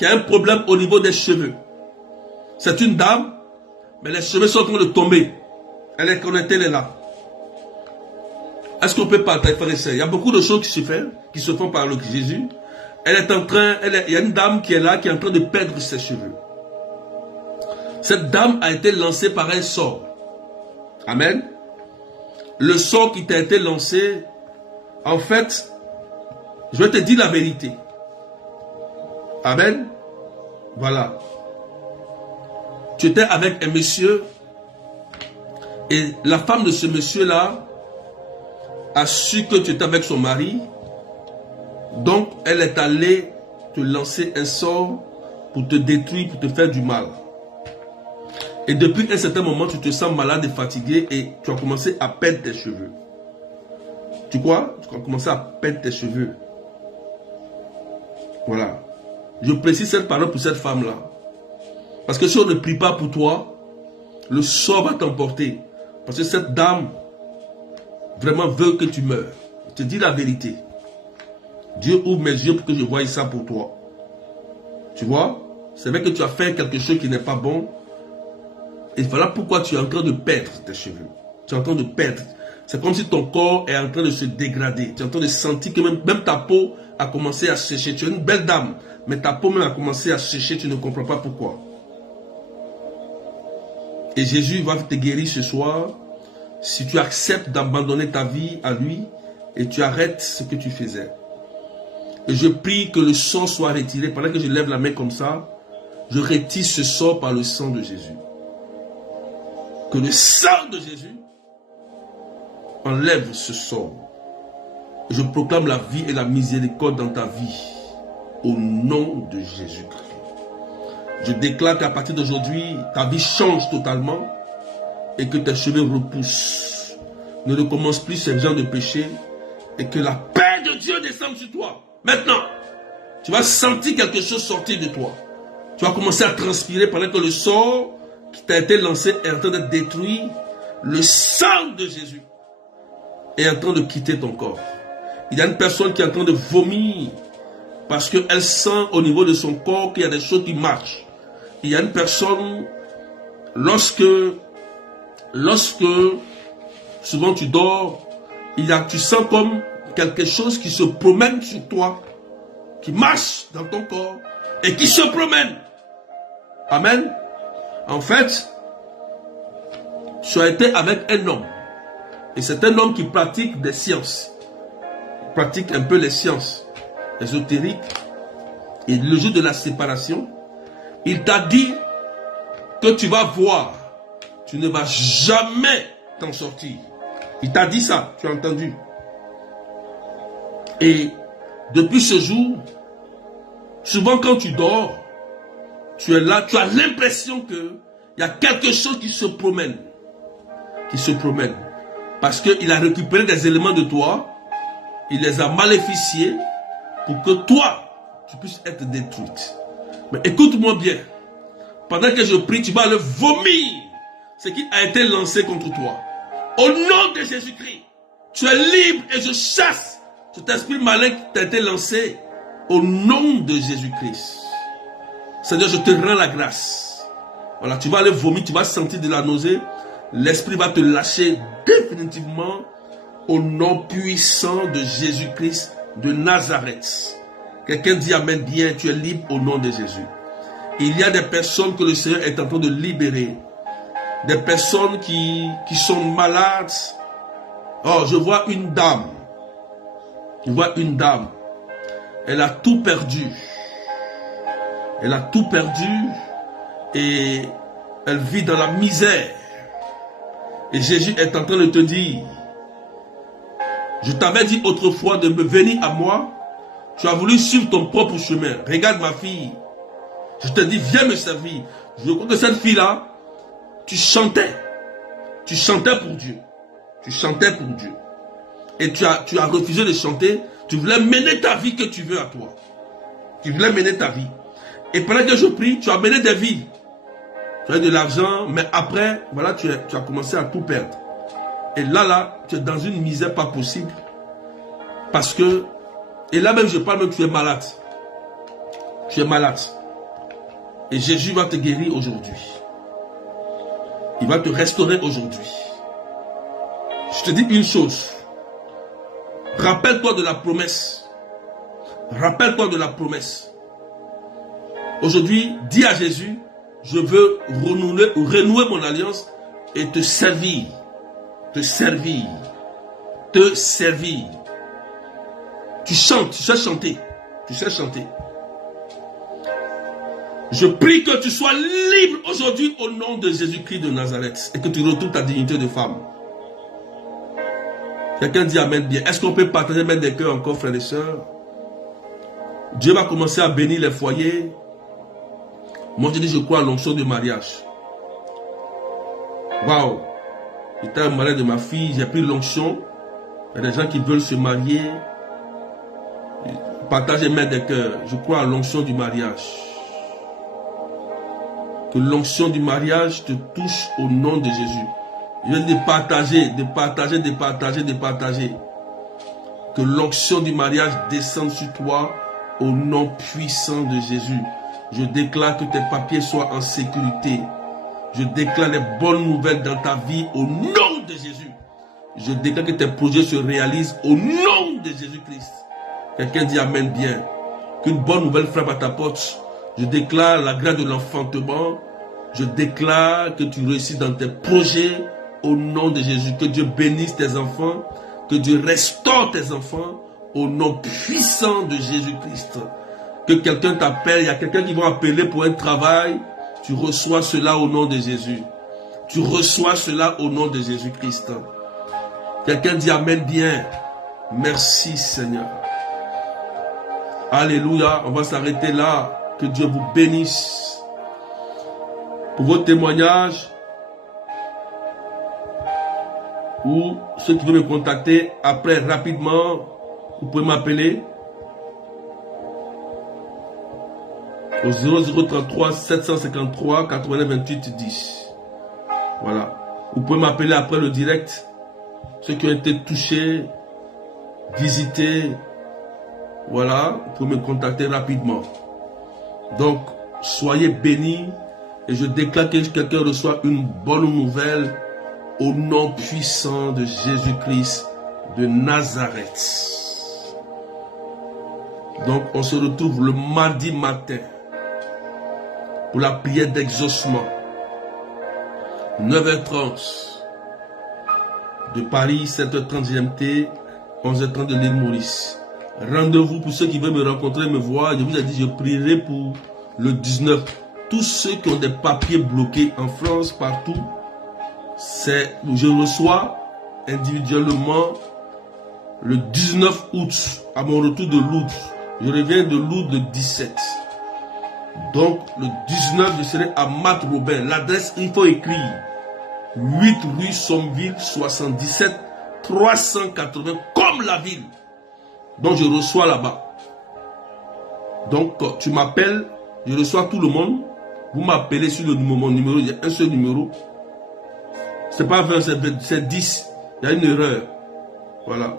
un problème au niveau des cheveux. C'est une dame, mais les cheveux sont en train de tomber. Elle est connectée, elle est là. Est-ce qu'on peut partager, frère et sœur? Il y a beaucoup de choses qui se font par le Jésus. Elle est en train, il y a une dame qui est là, qui est en train de perdre ses cheveux. Cette dame a été lancée par un sort. Amen. Le sort qui t'a été lancé, en fait, je vais te dire la vérité. Amen. Voilà. Tu étais avec un monsieur et la femme de ce monsieur-là a su que tu étais avec son mari. Donc, elle est allée te lancer un sort pour te détruire, pour te faire du mal. Et depuis un certain moment, tu te sens malade et fatigué et tu as commencé à perdre tes cheveux. Tu crois? Tu as commencé à perdre tes cheveux. Voilà. Je précise cette parole pour cette femme-là. Parce que si on ne prie pas pour toi, le sort va t'emporter. Parce que cette dame vraiment veut que tu meurs. Je te dis la vérité. Dieu ouvre mes yeux pour que je voie ça pour toi. Tu vois? C'est vrai que tu as fait quelque chose qui n'est pas bon. Et voilà pourquoi tu es en train de perdre tes cheveux. Tu es en train de perdre. C'est comme si ton corps est en train de se dégrader. Tu es en train de sentir que même ta peau a commencé à sécher. Tu es une belle dame, mais ta peau même a commencé à sécher. Tu ne comprends pas pourquoi. Et Jésus va te guérir ce soir si tu acceptes d'abandonner ta vie à lui et tu arrêtes ce que tu faisais. Et je prie que le sang soit retiré. Pendant que je lève la main comme ça, je retire ce sort par le sang de Jésus. Que le sang de Jésus enlève ce sort. Je proclame la vie et la miséricorde dans ta vie. Au nom de Jésus-Christ. Je déclare qu'à partir d'aujourd'hui, ta vie change totalement et que tes cheveux repoussent. Ne recommence plus ce genre de péché et que la paix de Dieu descende sur toi. Maintenant, tu vas sentir quelque chose sortir de toi. Tu vas commencer à transpirer pendant que le sort qui t'a été lancé est en train de détruire. Le sang de Jésus est en train de quitter ton corps. Il y a une personne qui est en train de vomir parce qu'elle sent au niveau de son corps qu'il y a des choses qui marchent. Il y a une personne, lorsque souvent tu dors, tu sens comme quelque chose qui se promène sur toi, qui marche dans ton corps et qui se promène. Amen. En fait, tu as été avec un homme. Et c'est un homme qui pratique des sciences. Il pratique un peu les sciences ésotériques. Et le jour de la séparation, il t'a dit que tu vas voir. Tu ne vas jamais t'en sortir. Il t'a dit ça, tu as entendu. Et depuis ce jour, souvent quand tu dors, tu es là, tu as l'impression qu'il y a quelque chose qui se promène. Qui se promène. Parce qu'il a récupéré des éléments de toi, il les a maléficiés pour que toi, tu puisses être détruite. Mais écoute-moi bien. Pendant que je prie, tu vas le vomir. Ce qui a été lancé contre toi. Au nom de Jésus-Christ, tu es libre et je chasse cet esprit malin qui t'a été lancé. Au nom de Jésus-Christ. Seigneur, je te rends la grâce. Voilà, tu vas le vomir, tu vas sentir de la nausée. L'esprit va te lâcher définitivement au nom puissant de Jésus-Christ de Nazareth. Quelqu'un dit amen bien, tu es libre au nom de Jésus. Il y a des personnes que le Seigneur est en train de libérer. Des personnes qui sont malades. Oh, je vois une dame. Je vois une dame. Elle a tout perdu. Elle a tout perdu. Et elle vit dans la misère. Et Jésus est en train de te dire, je t'avais dit autrefois de me venir à moi. Tu as voulu suivre ton propre chemin. Regarde ma fille. Je te dis, viens me servir. Je crois que cette fille-là, tu chantais. Tu chantais pour Dieu. Tu chantais pour Dieu. Et tu as refusé de chanter. Tu voulais mener ta vie que tu veux à toi. Tu voulais mener ta vie. Et pendant que je prie, tu as mené des vies. Tu as de l'argent, mais après, voilà, tu as commencé à tout perdre. Et là, tu es dans une misère pas possible. Parce que, et là même je parle même, tu es malade. Tu es malade. Et Jésus va te guérir aujourd'hui. Il va te restaurer aujourd'hui. Je te dis une chose. Rappelle-toi de la promesse. Rappelle-toi de la promesse. Aujourd'hui, dis à Jésus, je veux renouer mon alliance et te servir. Te servir. Te servir. Tu chantes, tu sais chanter. Tu sais chanter. Je prie que tu sois libre aujourd'hui au nom de Jésus-Christ de Nazareth et que tu retrouves ta dignité de femme. Quelqu'un dit amen bien. Est-ce qu'on peut partager même des cœurs encore, frères et sœurs? Dieu va commencer à bénir les foyers. Moi je dis je crois à l'onction du mariage. Waouh! J'étais un mariage de ma fille, j'ai pris l'onction. Il y a des gens qui veulent se marier. Partagez même des cœurs. Je crois à l'onction du mariage. Que l'onction du mariage te touche au nom de Jésus. Je viens de partager, de partager, de partager, de partager. Que l'onction du mariage descende sur toi au nom puissant de Jésus. Je déclare que tes papiers soient en sécurité. Je déclare les bonnes nouvelles dans ta vie au nom de Jésus. Je déclare que tes projets se réalisent au nom de Jésus-Christ. Quelqu'un dit amen bien. Qu'une bonne nouvelle frappe à ta porte. Je déclare la grâce de l'enfantement. Je déclare que tu réussis dans tes projets au nom de Jésus. Que Dieu bénisse tes enfants. Que Dieu restaure tes enfants au nom puissant de Jésus-Christ. Que quelqu'un t'appelle. Il y a quelqu'un qui va appeler pour un travail. Tu reçois cela au nom de Jésus. Tu reçois cela au nom de Jésus-Christ. Quelqu'un dit amen bien. Merci Seigneur. Alléluia. On va s'arrêter là. Que Dieu vous bénisse. Pour vos témoignages, ou ceux qui veulent me contacter, après rapidement, vous pouvez m'appeler au 0033 753 89 28 10. Voilà. Vous pouvez m'appeler après le direct. Ceux qui ont été touchés, visités, voilà, vous pouvez me contacter rapidement. Donc, soyez bénis et je déclare que quelqu'un reçoit une bonne nouvelle au nom puissant de Jésus-Christ de Nazareth. Donc, on se retrouve le mardi matin pour la prière d'exaucement. 9h30 de Paris, 7h30 GMT, 11h30 de l'île Maurice. Rendez-vous pour ceux qui veulent me rencontrer, me voir. Je vous ai dit, je prierai pour le 19. Tous ceux qui ont des papiers bloqués en France, partout, je reçois individuellement le 19 août, à mon retour de Lourdes. Je reviens de Lourdes le 17. Donc, le 19, je serai à Mat-Robin. L'adresse, il faut écrire. 8 rue Sommeville, 77 380, comme la ville. Donc, je reçois là-bas. Donc, tu m'appelles, je reçois tout le monde. Vous m'appelez sur mon numéro, il y a un seul numéro. C'est pas 20, c'est 10. Il y a une erreur. Voilà.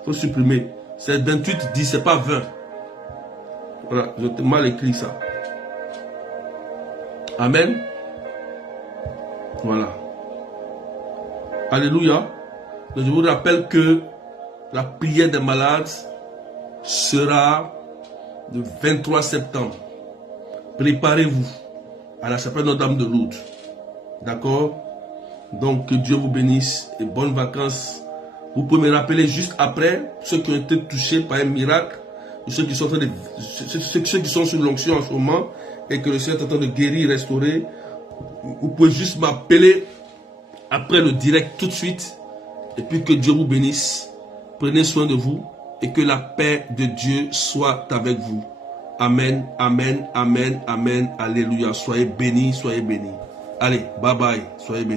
Il faut supprimer. C'est 28, 10, c'est pas 20. Voilà, j'ai mal écrit ça. Amen. Voilà. Alléluia. Donc je vous rappelle que la prière des malades sera le 23 septembre. Préparez-vous à la chapelle Notre-Dame de Lourdes. D'accord? Donc que Dieu vous bénisse et bonnes vacances. Vous pouvez me rappeler juste après, ceux qui ont été touchés par un miracle, ceux qui sont, ceux qui sont sous l'onction en ce moment et que le Seigneur est en train de guérir, restaurer. Vous pouvez juste m'appeler après le direct tout de suite. Et puis que Dieu vous bénisse. Prenez soin de vous et que la paix de Dieu soit avec vous. Amen, amen, amen, amen, alléluia. Soyez bénis, soyez bénis. Allez, bye bye, soyez bénis.